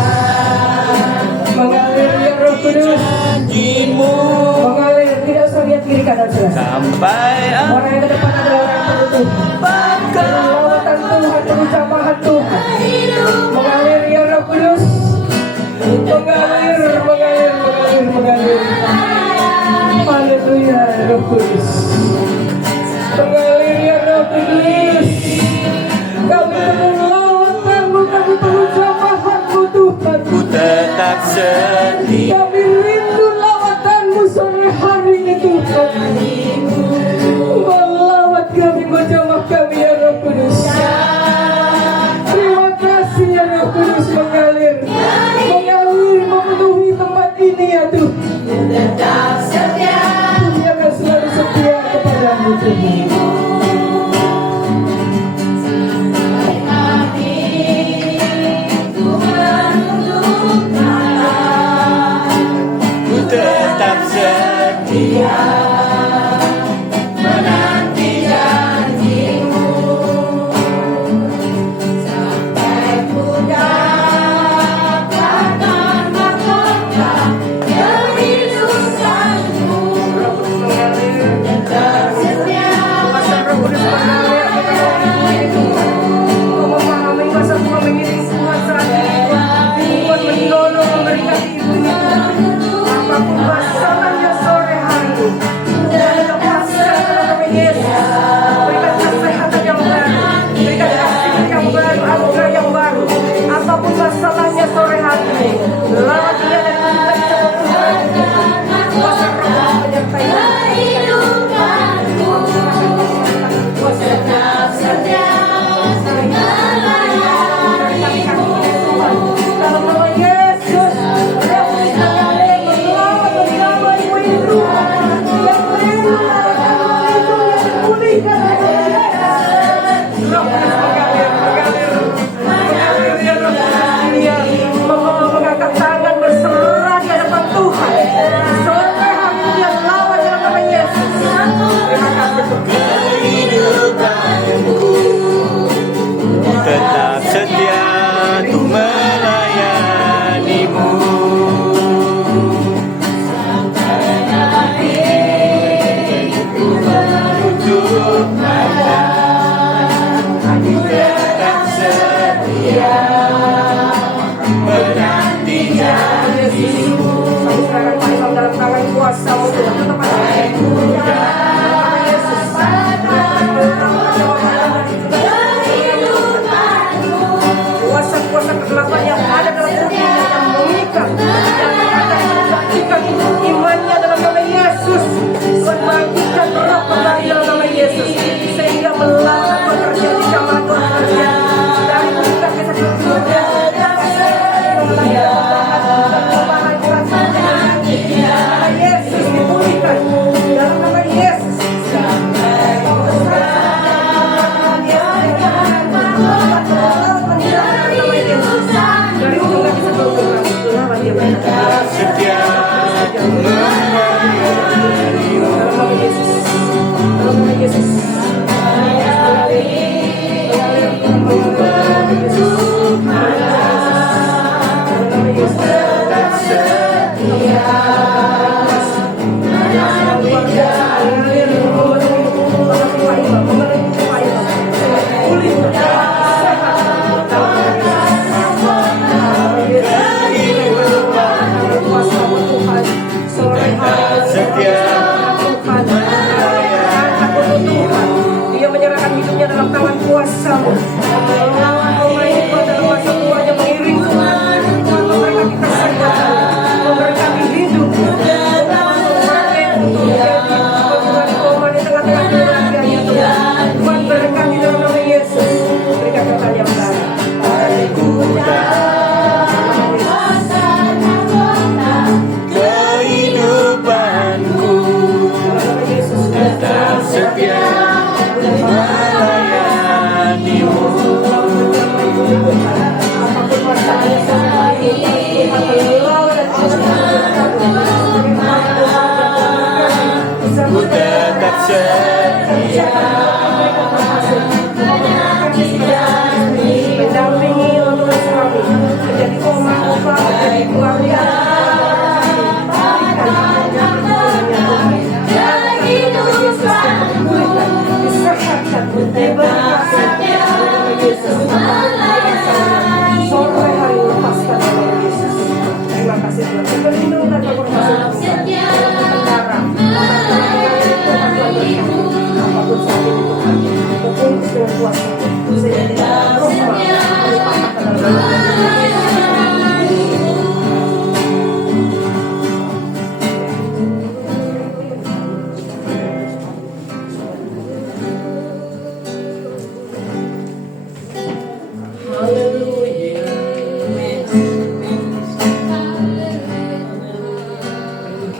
Mengalir ya Roh Kudus. janjimu, Mengalir, tidak usah lihat kiri kanan saudara. sampai Orang yang ke depan adalah orang yang tertutup. Lawatan Tuhan, perucapan Tuhan. Mengalir ya Roh Kudus. Mengalir, mengalir, mengalir, mengalir. Haleluya Roh Kudus. Mengalir ya Roh Kudus. Kami perlu lawatanmu, kami perlu jamahanmu Tuhan. ku tetap setia Kami rindu lawatanmu sore hari ini Tuhan. Melawat kami, menjamah kami ya Roh Kudus. Terima kasih ya Roh Kudus. Mengalir, mengalir, memenuhi tempat ini ya Tuhan. Kami akan selalu setia kepadamu Tuhan. ku tetap setia menanti janjimu, sampai ku dapatkan mahkota kehidupanku. Tetap setia Memahami masa Tuhan mengirim Tuhan saat ini. Tuhan menolong, memberikan ibu. Apapun masalahnya sore hari ini,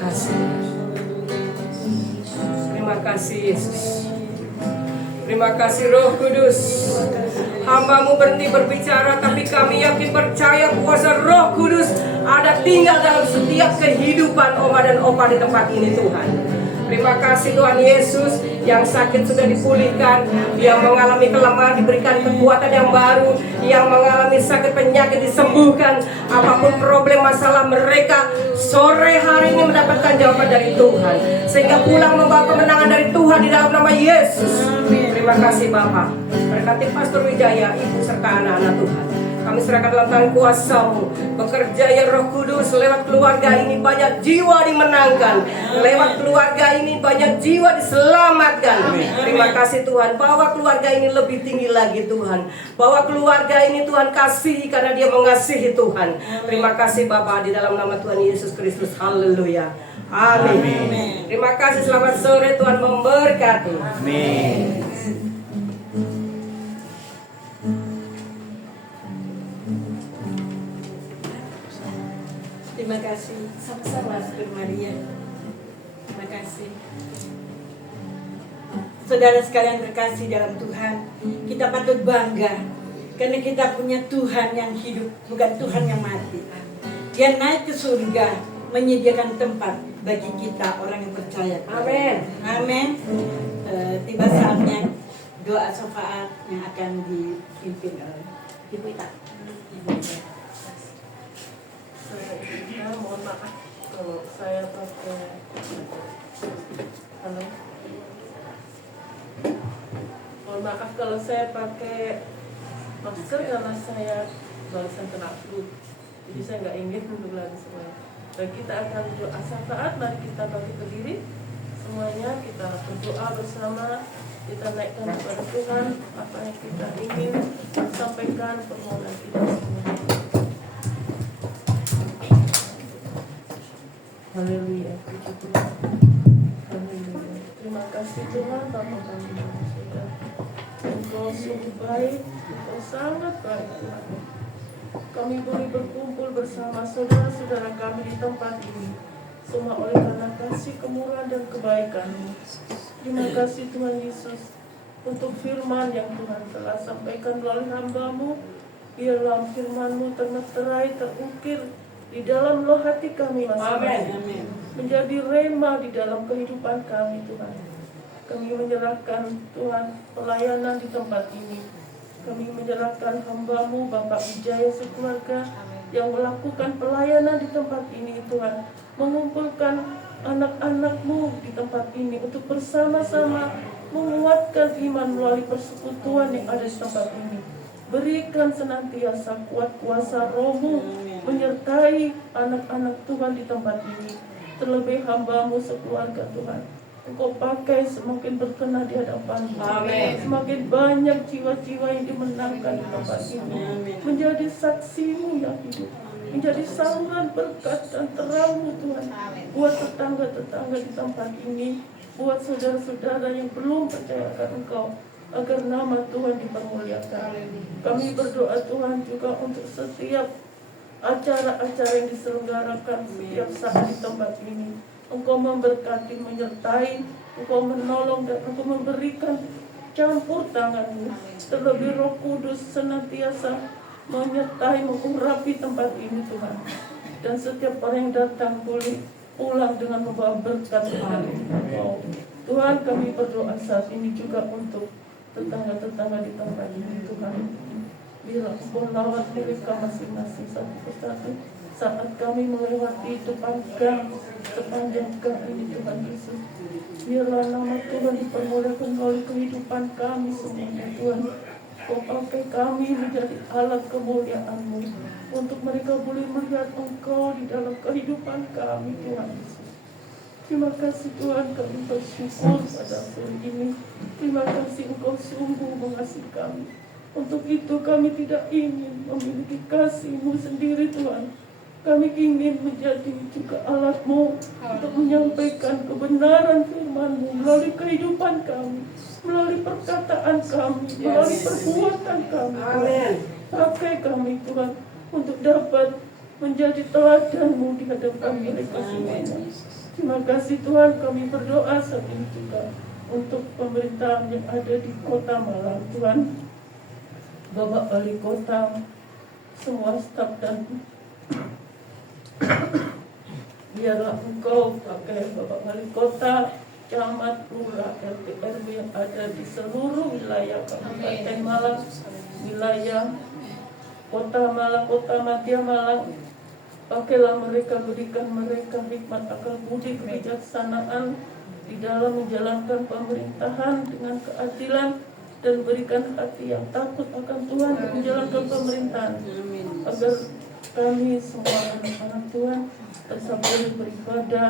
kasih. Terima kasih Yesus. Terima kasih Roh Kudus. Hamba-Mu berhenti berbicara, tapi kami yakin percaya kuasa Roh Kudus ada tinggal dalam setiap kehidupan Oma dan Opa di tempat ini Tuhan. Terima kasih Tuhan Yesus, yang sakit sudah dipulihkan, yang mengalami kelemahan diberikan kekuatan yang baru, yang mengalami sakit penyakit disembuhkan. Apapun problem masalah mereka, sore hari ini mendapatkan jawaban dari Tuhan, sehingga pulang membawa kemenangan dari Tuhan di dalam nama Yesus. Terima kasih Bapak. Berkati Pastor Wijaya, Ibu serta anak-anak Tuhan. Kami serahkan dalam tangan kuasa-Mu. Bekerja ya Roh Kudus, lewat keluarga ini banyak jiwa dimenangkan. Lewat keluarga ini banyak jiwa diselamatkan. Terima kasih Tuhan. Bawa keluarga ini lebih tinggi lagi Tuhan. Bawa keluarga ini Tuhan kasihi karena dia mengasihi Tuhan. Terima kasih Bapa, di dalam nama Tuhan Yesus Kristus. Haleluya. Amin. Terima kasih, selamat sore, Tuhan memberkati. Amin. Terima kasih. Sama-sama Saudara Maria. Terima kasih. Saudara sekalian terkasih dalam Tuhan, kita patut bangga karena kita punya Tuhan yang hidup, bukan Tuhan yang mati. Dia naik ke surga, menyediakan tempat bagi kita orang yang percaya. Amin. Amin. Tiba saatnya doa syafaat yang akan dipimpin oleh Ibu Ita. Saya mohon maaf kalau saya pakai halo. Mohon maaf kalau saya pakai masker karena saya barusan kena flu. Jadi saya nggak ingin duduk lagi semuanya. Dan kita akan doa syafaat. Mari kita bangkit berdiri semuanya, kita berdoa bersama. Kita naikkan kepada Tuhan apa yang kita ingin sampaikan, permohonan kita semua. Haleluya, puji Tuhan. Haleluya. Terima kasih Tuhan, Bapa kami yang sudah. Engkau sungguh baik, Engkau sangat baik Tuhan. Kami boleh berkumpul bersama saudara-saudara kami di tempat ini, semua oleh karena kasih, kemurahan dan kebaikan-Mu. Terima kasih Tuhan Yesus untuk firman yang Tuhan telah sampaikan melalui hamba-Mu. Biarlah firman-Mu termeterai, terukir di dalam loh hati kami masing-masing, menjadi rema di dalam kehidupan kami Tuhan. Kami menyerahkan Tuhan pelayanan di tempat ini. Kami menyerahkan hamba-Mu Bapak Wijaya sekeluarga yang melakukan pelayanan di tempat ini Tuhan, mengumpulkan anak-anak-Mu di tempat ini untuk bersama-sama menguatkan iman melalui persekutuan yang ada di tempat ini. Berikan senantiasa kuat kuasa Roh-Mu menyertai anak-anak Tuhan di tempat ini. Terlebih hamba-Mu sekeluarga Tuhan, Engkau pakai semakin berkenan di hadapan-Mu. Semakin banyak jiwa-jiwa yang dimenangkan di tempat ini, menjadi saksi-Mu yang hidup, menjadi saluran berkat dan terang-Mu Tuhan, buat tetangga-tetangga di tempat ini, buat saudara-saudara yang belum percaya akan Engkau, agar nama Tuhan dipermuliakan. Kami berdoa Tuhan juga untuk setiap acara-acara yang diselenggarakan setiap saat di tempat ini. Engkau memberkati, menyertai, Engkau menolong dan Engkau memberikan campur tangan-Mu. Terlebih Roh Kudus senantiasa menyertai, mengurapi tempat ini Tuhan. Dan setiap orang yang datang boleh pulang dengan membawa berkat dari Engkau. Tuhan, kami berdoa saat ini juga untuk tetangga-tetangga di tempat ini Tuhan. Biarlah Engkau lawat mereka masing-masing satu persatu saat kami melewati depan gang, sepanjang gang ini Tuhan Yesus. Biarlah nama Tuhan dipermuliakan melalui kehidupan kami semuanya Tuhan. Kau pakai kami menjadi alat kemuliaan-Mu untuk mereka boleh melihat Engkau di dalam kehidupan kami Tuhan Yesus. Terima kasih Tuhan, kami bersyukur pada sore ini. Terima kasih Engkau sungguh mengasihi kami. Untuk itu kami tidak ingin memiliki kasih-Mu sendiri Tuhan. Kami ingin menjadi juga alat-Mu untuk menyampaikan kebenaran firman-Mu melalui kehidupan kami, melalui perkataan kami, melalui perbuatan kami. Amin. Pakai kami Tuhan untuk dapat menjadi teladan-Mu di hadapan mereka semuanya. Terima kasih Tuhan, kami berdoa saat ini juga untuk pemerintahan yang ada di Kota Malang Tuhan. Bapak Wali Kota, semua staf dan biarlah Engkau pakai Bapak Wali Kota, camat, lurah, RT, RW yang ada di seluruh wilayah Kabupaten Malang, wilayah Kota Malang, Kota Madya Malang. Pakailah mereka, berikan mereka hikmat, akal budi, kebijaksanaan di dalam menjalankan pemerintahan dengan keadilan, dan berikan hati yang takut akan Tuhan dan menjalankan pemerintahan, agar kami semua anak-anak Tuhan tetap boleh beribadah,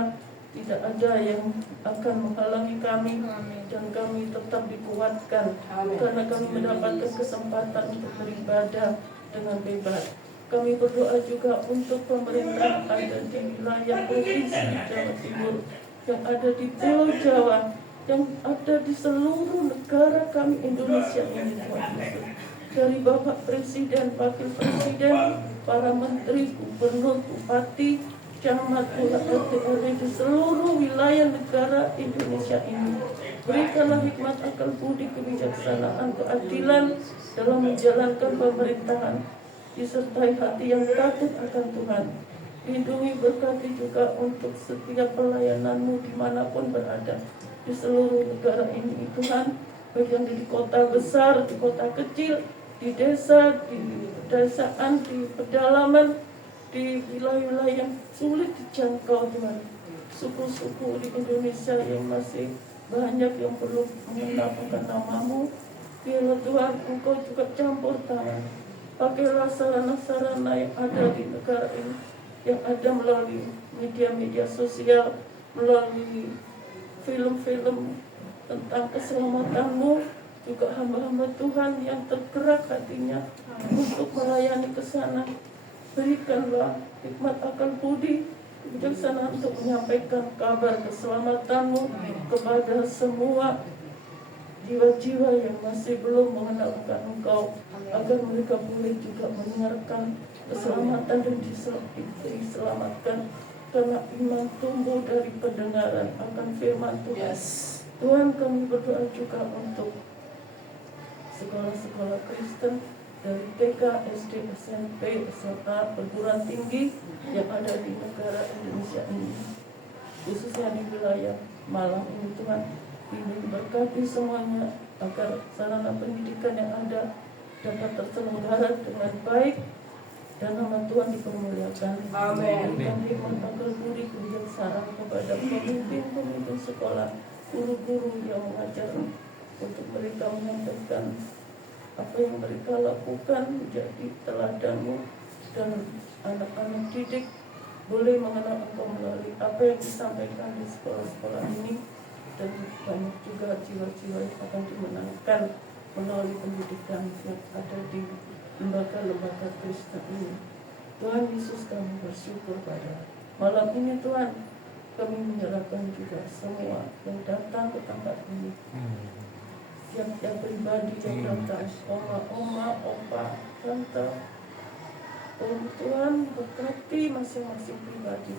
tidak ada yang akan menghalangi kami, dan kami tetap dikuatkan karena kami mendapatkan kesempatan untuk beribadah dengan bebas. Kami berdoa juga untuk pemerintah ada di wilayah Provinsi Jawa Timur, yang ada di Pulau Jawa, yang ada di seluruh negara kami Indonesia ini, Tuhan Yesus. Dari Bapak Presiden, Wakil Presiden, para menteri, gubernur, bupati, camat, lurah, RT, RW di seluruh wilayah negara Indonesia ini. Berikanlah hikmat, akal budi, kebijaksanaan, keadilan dalam menjalankan pemerintahan, disertai hati yang takut akan Tuhan. Lindungi, berkati juga untuk setiap pelayananmu dimanapun berada di seluruh negara ini Tuhan, baik yang di kota besar, di kota kecil, di desa, di pedesaan, di pedalaman, di wilayah-wilayah yang sulit dijangkau Tuhan. Suku-suku di Indonesia yang masih banyak yang belum mengenal akan namamu, biarlah Tuhan Engkau juga campur tangan. Pakailah sarana-sarana yang ada di negara ini, yang ada melalui media-media sosial, melalui film-film tentang keselamatanmu, juga hamba-hamba Tuhan yang tergerak hatinya untuk melayani ke sana. Berikanlah hikmat, akal budi, kebijaksanaan untuk menyampaikan kabar keselamatanmu kepada semua jiwa-jiwa yang masih belum mengenal Engkau, agar mereka boleh juga mendengarkan keselamatan dan diselamatkan, karena iman tumbuh dari pendengaran akan firman Tuhan. Tuhan, kami berdoa juga untuk sekolah-sekolah Kristen dari TK, SD, SMP, SMA, perguruan tinggi yang ada di negara Indonesia ini, khususnya di wilayah Malang ini Tuhan. Ini berkati semuanya agar sarana pendidikan yang ada dapat terselenggara dengan baik dan nama Tuhan dipermuliakan. Amin. Berikan hikmat, akal budi, kebijaksanaan kepada pemimpin sekolah, guru-guru yang mengajar, untuk mereka menyampaikan apa yang mereka lakukan menjadi teladanmu, dan anak-anak didik boleh mengenal Engkau melalui apa yang disampaikan di sekolah-sekolah ini. Dan banyak juga jiwa-jiwa yang akan dimenangkan melalui pendidikan yang ada di lembaga-lembaga Kristen ini. Tuhan Yesus, kami bersyukur pada malam ini Tuhan. Kami menyerahkan juga semua yang datang ke tempat ini, yang pribadi yang datang, oma, opa, tante. Tuhan berkati masing-masing pribadi.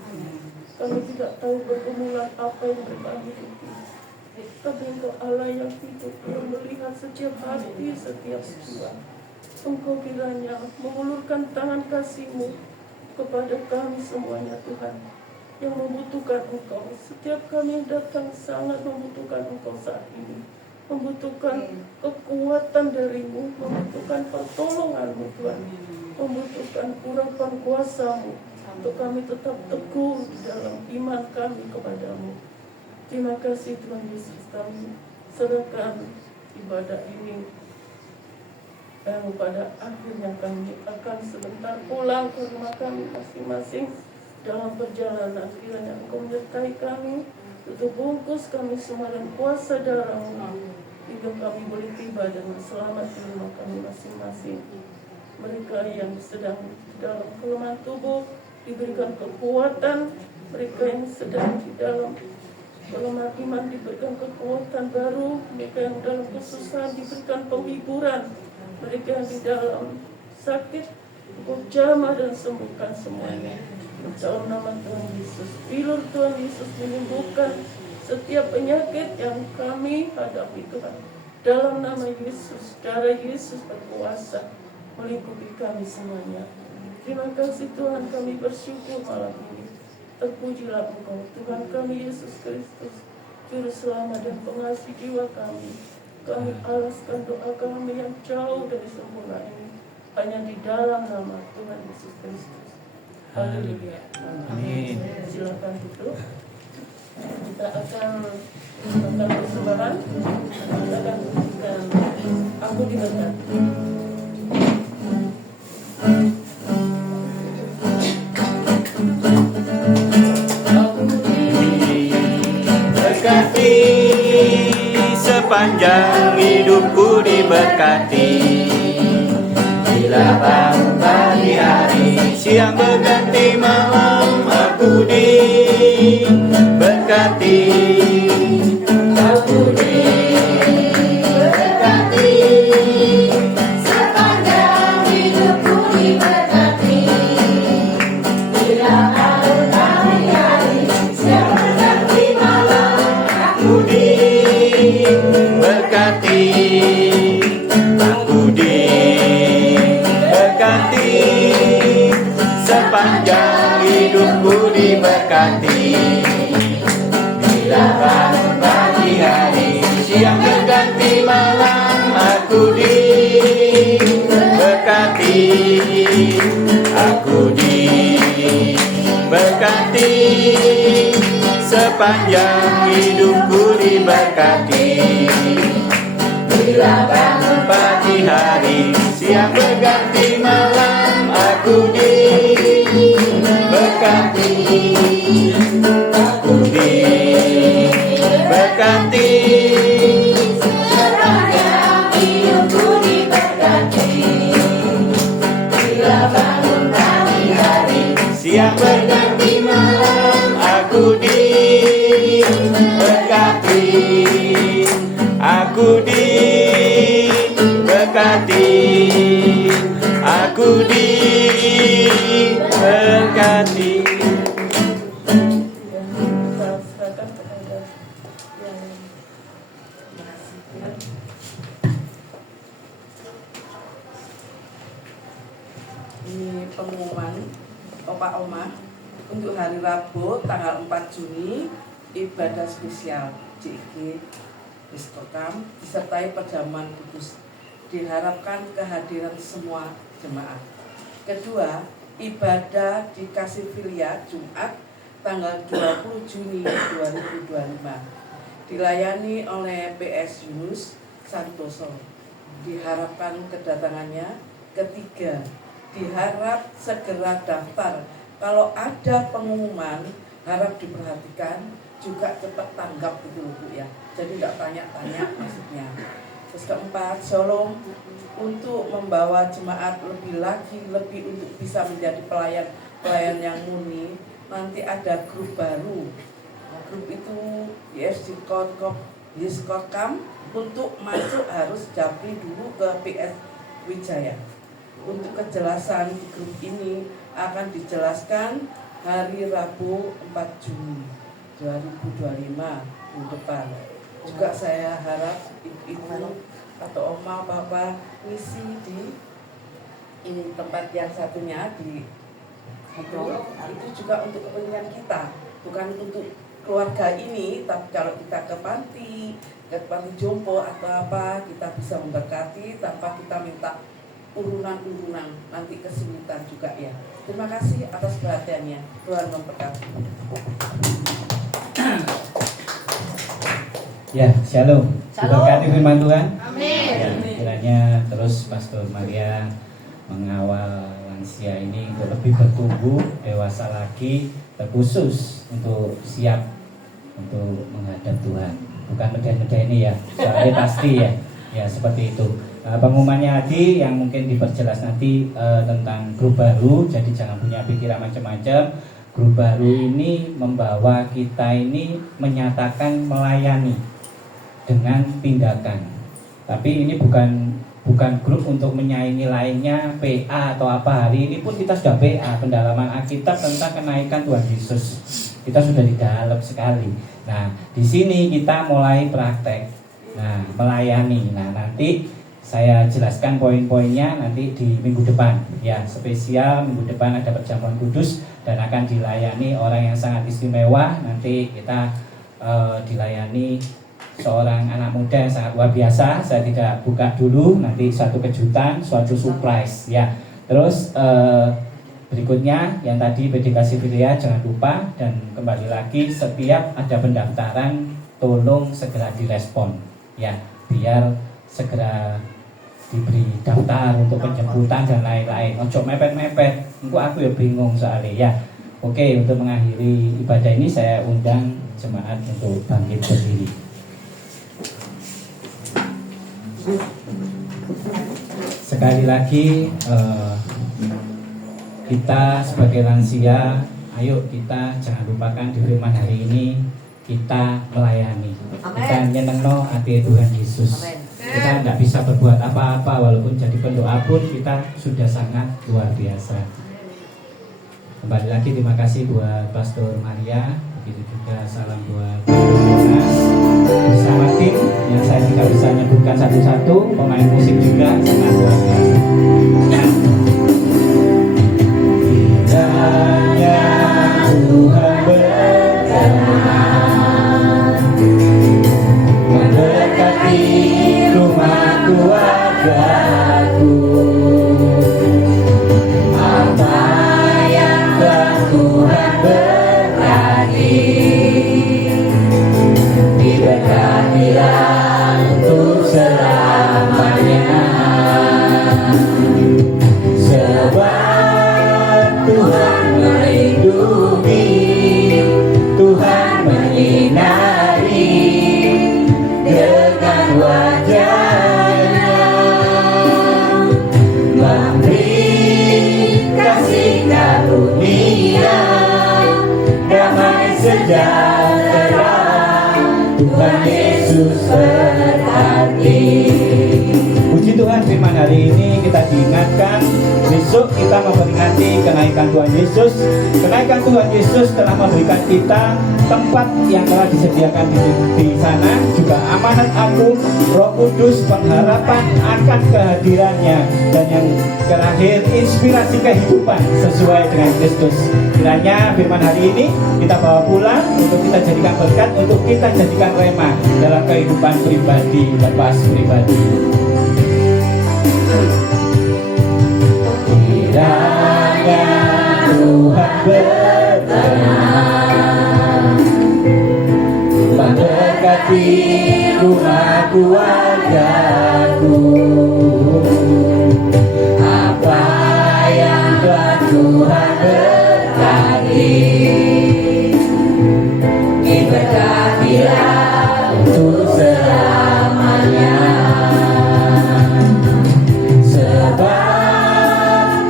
Kami tidak tahu pergumulan apa yang mereka hidupi, tapi Engkau Allah yang hidup, yang melihat setiap hati, setiap jiwa. Engkau kiranya mengulurkan tangan kasih-Mu kepada kami semuanya Tuhan, yang membutuhkan Engkau. Setiap kami yang datang sangat membutuhkan Engkau saat ini, membutuhkan kekuatan dari-Mu, membutuhkan pertolongan-Mu Tuhan, membutuhkan urapan kuasa-Mu untuk kami tetap teguh di dalam iman kami kepadamu. Terima kasih Tuhan Yesus, kami serahkan ibadah ini dan pada akhirnya kami akan sebentar pulang ke rumah kami masing-masing dalam perjalanan. Kiranya Engkau menyertai kami, tutup bungkus kami semua dan kuasa darah-Mu, hingga kami boleh tiba dengan selamat di rumah kami masing-masing. Mereka yang sedang dalam kelemahan tubuh diberikan kekuatan, mereka yang sedang di dalam kelemahan iman diberikan kekuatan baru, mereka yang dalam kesusahan diberikan penghiburan, mereka yang di dalam sakit Engkau jamah dan sembuhkan semuanya. Dalam nama Tuhan Yesus, bilur Tuhan Yesus menyembuhkan setiap penyakit yang kami hadapi Tuhan. Dalam nama Yesus, darah Yesus berkuasa melingkupi kami semuanya. Terima kasih Tuhan, kami bersyukur malam ini. Terpujilah Engkau, Tuhan kami Yesus Kristus, Juru Selamat dan Pengasih jiwa kami. Kami alaskan doa kami yang jauh dari sempurna ini hanya di dalam nama Tuhan Yesus Kristus. Haleluya. Amin. Silakan duduk. Kita akan melakukan persembahan. Kita akan berikan aku diberkati. Berkati sepanjang hidupku diberkati. Bila bangun pagi hari, siang berganti malam aku diberkati. Aku diberkati. Sepanjang hidupku diberkati. Bila bangun pagi hari, siang berganti malam Aku diberkati. Aku diberkati. Sepanjang hidupku diberkati. Bila bangun pagi hari, siang berganti malam aku diberkati. Aku diberkati. Sepanjang hidupku diberkati. Bila bangun pagi hari, siang berganti malam aku diberkati. Aku diberkati. sepanjang hidupku diberkati. Bila bangun pagi hari, Siang berganti malam aku diberkati. Aku diberkati. Aku diberkati. Kita serahkan kepada yang mengasihkan. Ini pengumuman Opa Oma untuk hari Rabu tanggal 4 Juni ibadah spesial JG Diskokam disertai perjamuan kudus. Diharapkan kehadiran semua jemaat. Kedua, ibadah di Kasifilia Jumat tanggal 20 Juni 2025 dilayani oleh PS Yunus Santoso. Diharapkan kedatangannya. Ketiga, diharap segera daftar. Kalau ada pengumuman harap diperhatikan, juga cepat tanggap gitu Bu ya. Jadi nggak tanya-tanya maksudnya. Terus keempat, Shalom untuk membawa jemaat lebih untuk bisa menjadi pelayan yang murni. Nanti ada grup baru. Grup itu YSD Diskokam. Untuk masuk harus japri dulu ke PS Wijaya. Untuk kejelasan di grup ini akan dijelaskan hari Rabu 4 Juni 2025 minggu depan. Juga saya harap ibu-ibu atau oma bapak ngisi di ini tempat yang satunya di itu juga untuk kepentingan kita, bukan untuk keluarga ini, tapi kalau kita ke panti jompo atau apa, kita bisa memberkati tanpa kita minta urunan-urunan, nanti kesulitan juga ya. Terima kasih atas perhatiannya. Tuhan memberkati. Ya, shalom. Diberkati firman Tuhan. Amin. Ya, kiranya terus Pastor Maria mengawal lansia ini untuk lebih bertumbuh, dewasa lagi, terkhusus untuk siap untuk menghadap Tuhan. Bukan mudah-mudah ini ya, soalnya pasti ya. Ya, seperti itu. Pengumumannya Adi yang mungkin diperjelas nanti tentang grup baru, jadi jangan punya pikiran macam-macam. Grup baru ini membawa kita ini menyatakan melayani dengan tindakan. Tapi ini bukan bukan grup untuk menyaingi lainnya, PA atau apa. Hari ini pun kita sudah PA, pendalaman Alkitab tentang kenaikan Tuhan Yesus. Kita sudah di dalam sekali. Nah, di sini kita mulai praktek. Nah, melayani. Nah, nanti saya jelaskan poin-poinnya nanti di minggu depan. Ya, spesial minggu depan ada perjamuan kudus dan akan dilayani orang yang sangat istimewa. Nanti kita dilayani seorang anak muda yang sangat luar biasa. Saya tidak buka dulu, nanti suatu kejutan, suatu surprise ya. Terus berikutnya yang tadi PDK Sivilia jangan lupa, dan kembali lagi setiap ada pendaftaran tolong segera direspon ya, biar segera diberi daftar untuk penjemputan dan lain-lain. Ojo mepet-mepet, aku ya bingung soalnya ya. Oke, untuk mengakhiri ibadah ini saya undang jemaat untuk bangkit berdiri. Sekali lagi kita sebagai lansia, ayo kita jangan lupakan di firman hari ini kita melayani. Kita nyenengno hati Tuhan Yesus. Kita tidak bisa berbuat apa-apa, walaupun jadi pendoa pun kita sudah sangat luar biasa. Kembali lagi terima kasih buat Pastor Maria, begitu juga salam buat Jonas bersama tim yang saya tidak bisa menyebutkan satu-satu, pemain musik juga sangat luar biasa. Kiranya Tuhan berkenan memberkati rumah keluargaku, apa yang telah Tuhan berkati, diberkatilah untuk selamanya. Sebab Tuhan melindungi, Tuhan menyinari dengan wajahnya, memberi kasih karunia, damai sejahtera, Tuhan Yesus berkati. Puji Tuhan, firman hari ini kita diingatkan, besok kita memperingati kenaikan Tuhan Yesus. Kenaikan Tuhan Yesus telah memberikan kita tempat yang telah disediakan di sana, juga amanat agung, Roh Kudus, pengharapan akan kehadirannya, dan yang terakhir inspirasi kehidupan sesuai dengan Kristus. Kiranya firman hari ini kita bawa pulang untuk kita jadikan berkat, untuk kita jadikan rema dalam kehidupan pribadi, lepas pribadi. Kiranya Tuhan berkenan memberkati rumah keluargaku, apa yang telah Tuhan berkati, diberkatilah untuk selamanya.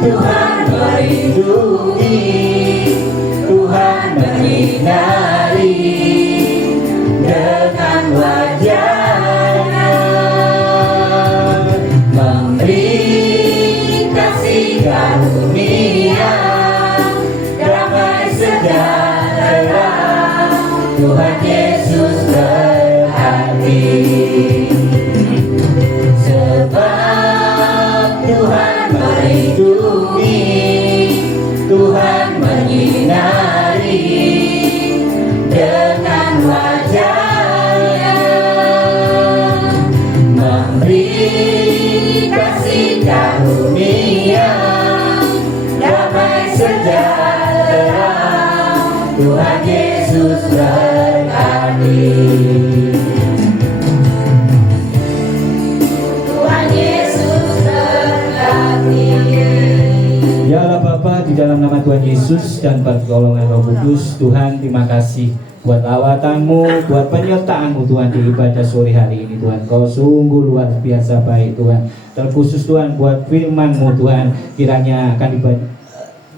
Tuhan melindungi, Tuhan menyinari dengan wajahnya, memberi kasih karunia, damai sejahtera, Tuhan Yesus berkati. Sebab Tuhan melindungi, Tuhan menyinari dengan wajahnya, memberi kasih karunia, damai sejahtera, Tuhan Yesus berkati. Ya Allah Bapa, di dalam nama Tuhan Yesus dan pertolongan Roh Kudus, Tuhan terima kasih buat lawatan-Mu, buat penyertaan-Mu Tuhan di ibadah sore hari ini Tuhan. Kau sungguh luar biasa baik Tuhan. Terkhusus Tuhan buat firman-Mu Tuhan, kiranya akan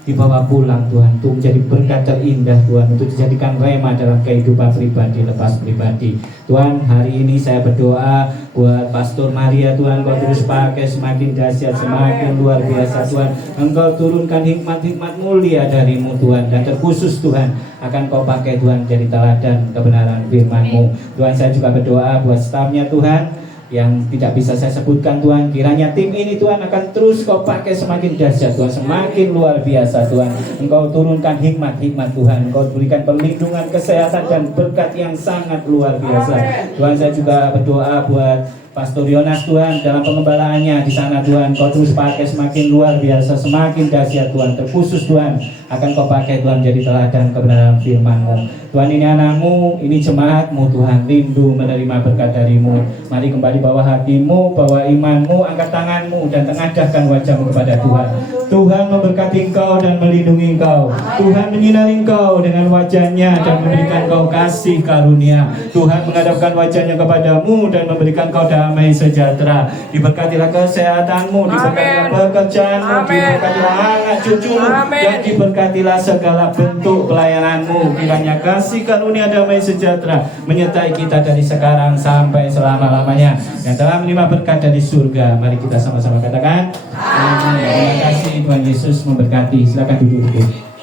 dibawa pulang Tuhan, untuk menjadi berkat terindah Tuhan, untuk dijadikan rema dalam kehidupan pribadi lepas pribadi. Tuhan, hari ini saya berdoa buat Pastor Maria Tuhan, Kau terus pakai semakin dahsyat, semakin luar biasa Tuhan. Engkau turunkan hikmat-hikmat mulia darimu Tuhan, dan terkhusus Tuhan akan Kau pakai Tuhan jadi teladan kebenaran firman-Mu. Tuhan, saya juga berdoa buat stafnya Tuhan, yang tidak bisa saya sebutkan Tuhan, kiranya tim ini Tuhan akan terus Kau pakai semakin dahsyat Tuhan, semakin luar biasa Tuhan. Engkau turunkan hikmat-hikmat Tuhan, Engkau berikan perlindungan, kesehatan dan berkat yang sangat luar biasa. Tuhan, saya juga berdoa buat Pastor Yonas Tuhan, dalam pengembalaannya di sana Tuhan, Kau terus pakai semakin luar biasa, semakin dahsyat Tuhan. Terkhusus Tuhan akan Kau pakai Tuhan jadi teladan kebenaran firman-Mu. Tuhan, ini anak-Mu, ini jemaat-Mu Tuhan, rindu menerima berkat dari-Mu. Mari kembali bawa hatimu, bawa iman-Mu, angkat tangan-Mu dan tengadahkan wajah-Mu kepada Tuhan. Tuhan memberkati engkau dan melindungi engkau. Tuhan menyinari engkau dengan wajah-Nya dan memberikan engkau kasih karunia. Tuhan menghadapkan wajah-Nya kepadamu dan memberikan engkau damai sejahtera. Diberkatilah kesehatanmu, diberkatilah pekerjaanmu, diberkatilah anak cucumu, dan diberkatilah segala bentuk pelayananmu. Kiranya kasih karunia damai sejahtera menyertai kita dari sekarang sampai selama-lamanya. Yang telah menerima berkat dari surga, mari kita sama-sama katakan amin. Terima kasih, Tuhan Yesus memberkati. Silakan duduk.